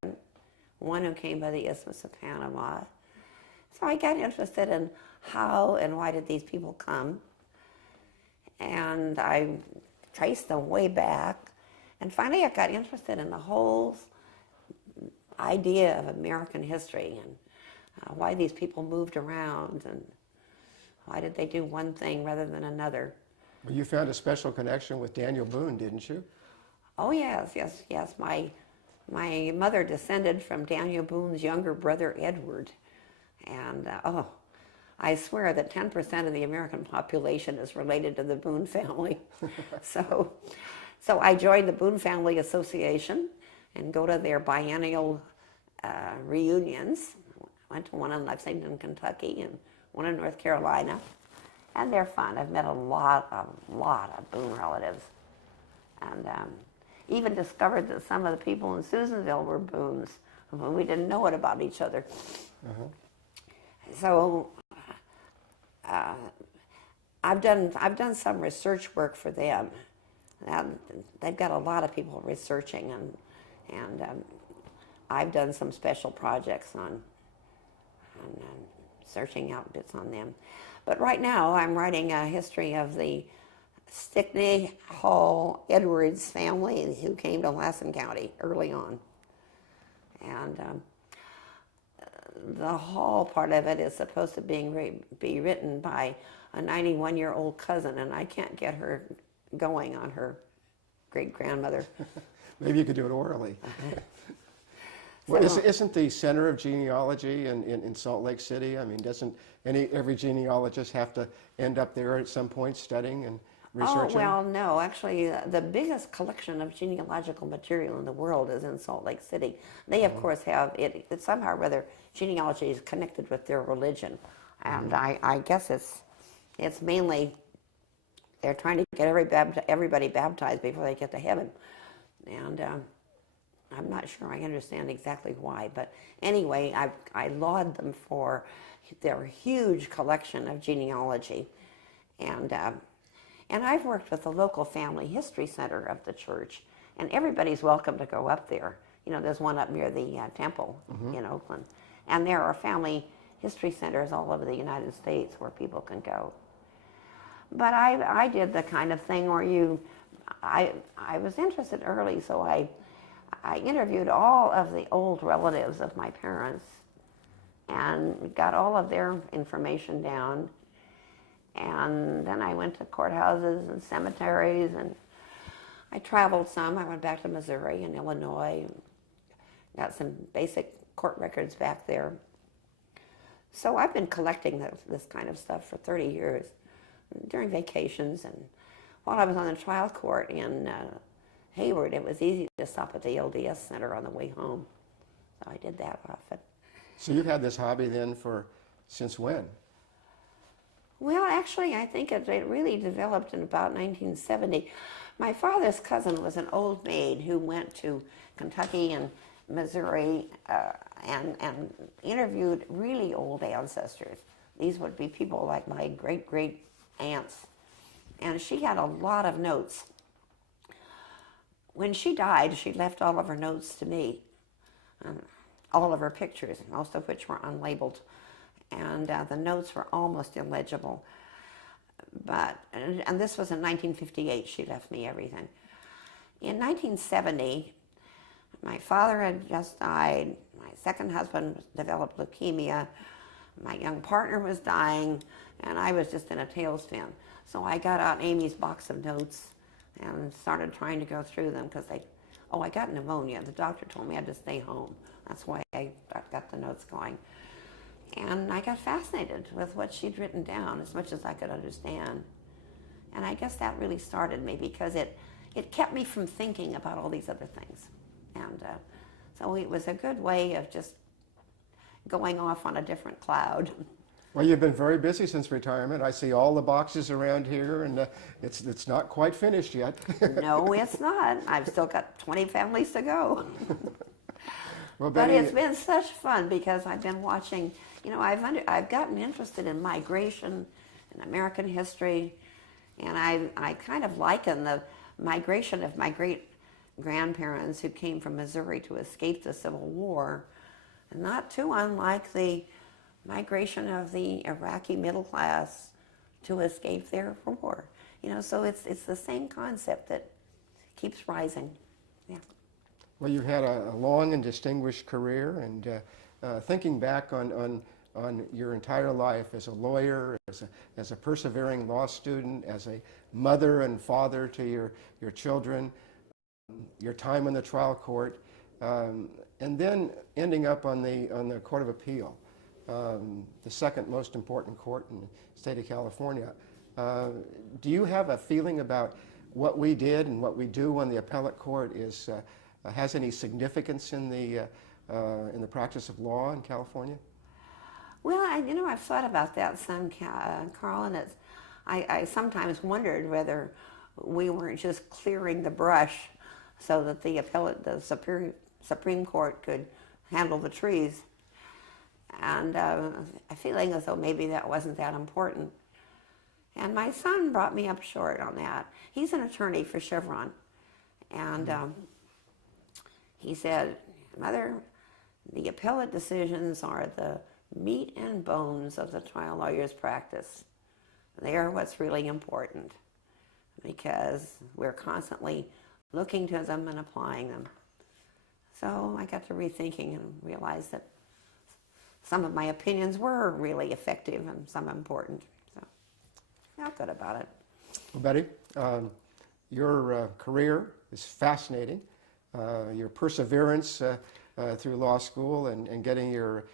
1 who came by the Isthmus of Panama. So I got interested in how and why did these people come. And I traced them way back. And finally I got interested in the whole idea of American history and why these people moved around and why did they do one thing rather than another. Well, you found a special connection with Daniel Boone, didn't you? Oh, yes. My mother descended from Daniel Boone's younger brother, Edward. And, I swear that 10% of the American population is related to the Boone family. So I joined the Boone Family Association and go to their biennial reunions. Went to one in Lexington, Kentucky, and one in North Carolina. And they're fun. I've met a lot of Boone relatives. And even discovered that some of the people in Susanville were Boones. We didn't know it about each other. Uh-huh. So I've done some research work for them. They've got a lot of people researching, and I've done some special projects on searching out bits on them. But right now I'm writing a history of the Stickney Hall Edwards family who came to Lassen County early on. And the Hall part of it is supposed to be written by a 91-year-old cousin, and I can't get her going on her great-grandmother. Maybe you could do it orally. So, Well, isn't the center of genealogy in Salt Lake City? I mean, doesn't every genealogist have to end up there at some point studying and researching? Oh, well, no. Actually, the biggest collection of genealogical material in the world is in Salt Lake City. They, of course, have it somehow or other, genealogy is connected with their religion. And I guess it's mainly they're trying to get everybody baptized before they get to heaven. And I'm not sure I understand exactly why. But anyway, I laud them for their huge collection of genealogy. And I've worked with the local family history center of the church, and everybody's welcome to go up there. You know, there's one up near the temple in Oakland. And there are family history centers all over the United States where people can go. But I did the kind of thing where I was interested early, so I interviewed all of the old relatives of my parents and got all of their information down. And then I went to courthouses and cemeteries, and I traveled some. I went back to Missouri and Illinois, got some basic court records back there. So I've been collecting this kind of stuff for 30 years during vacations. And while I was on the trial court in Hayward, it was easy to stop at the LDS Center on the way home. So I did that often. So you've had this hobby then since when? Well, actually, I think it really developed in about 1970. My father's cousin was an old maid who went to Kentucky and Missouri and interviewed really old ancestors. These would be people like my great-great aunts. And she had a lot of notes. When she died, she left all of her notes to me, all of her pictures, most of which were unlabeled. And the notes were almost illegible. And this was in 1958, she left me everything. In 1970, my father had just died, my second husband developed leukemia, my young partner was dying, and I was just in a tailspin. So I got out Amy's box of notes and started trying to go through them because I got pneumonia. The doctor told me I had to stay home. That's why I got the notes going. And I got fascinated with what she'd written down as much as I could understand. And I guess that really started me because it kept me from thinking about all these other things. And so it was a good way of just going off on a different cloud. Well, you've been very busy since retirement. I see all the boxes around here, and it's not quite finished yet. No, it's not. I've still got 20 families to go. Well, But Betty, it's been such fun because I've been watching, I've gotten interested in migration and American history, and I kind of liken the migration of my great-grandparents who came from Missouri to escape the Civil War, and not too unlike the migration of the Iraqi middle class to escape their war. So it's the same concept that keeps rising. Yeah. well, you've had a long and distinguished career, and thinking back on your entire life as a lawyer, as a persevering law student, as a mother and father to your children, your time in the trial court, and then ending up on the Court of Appeal, the second most important court in the state of California. Do you have a feeling about what we did and what we do on the appellate court has any significance in the practice of law in California? Well, I've thought about that some, Carl, and I sometimes wondered whether we weren't just clearing the brush so that the Supreme Court could handle the trees. And feeling as though maybe that wasn't that important. And my son brought me up short on that. He's an attorney for Chevron. And he said, Mother, the appellate decisions are the meat and bones of the trial lawyer's practice. They are what's really important because we're constantly looking to them and applying them. So I got to rethinking and realized that some of my opinions were really effective and some important. So I felt good about it. Well, Betty, your career is fascinating. Your perseverance through law school and getting your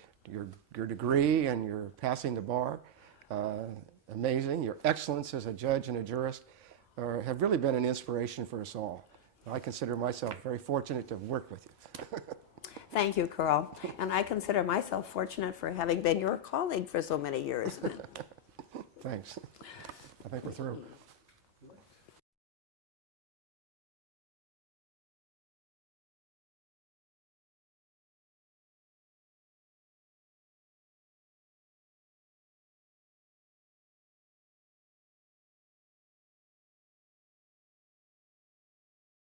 degree and your passing the bar, amazing. Your excellence as a judge and a jurist have really been an inspiration for us all. I consider myself very fortunate to have worked with you. Thank you, Carl. And I consider myself fortunate for having been your colleague for so many years. Thanks. I think we're through.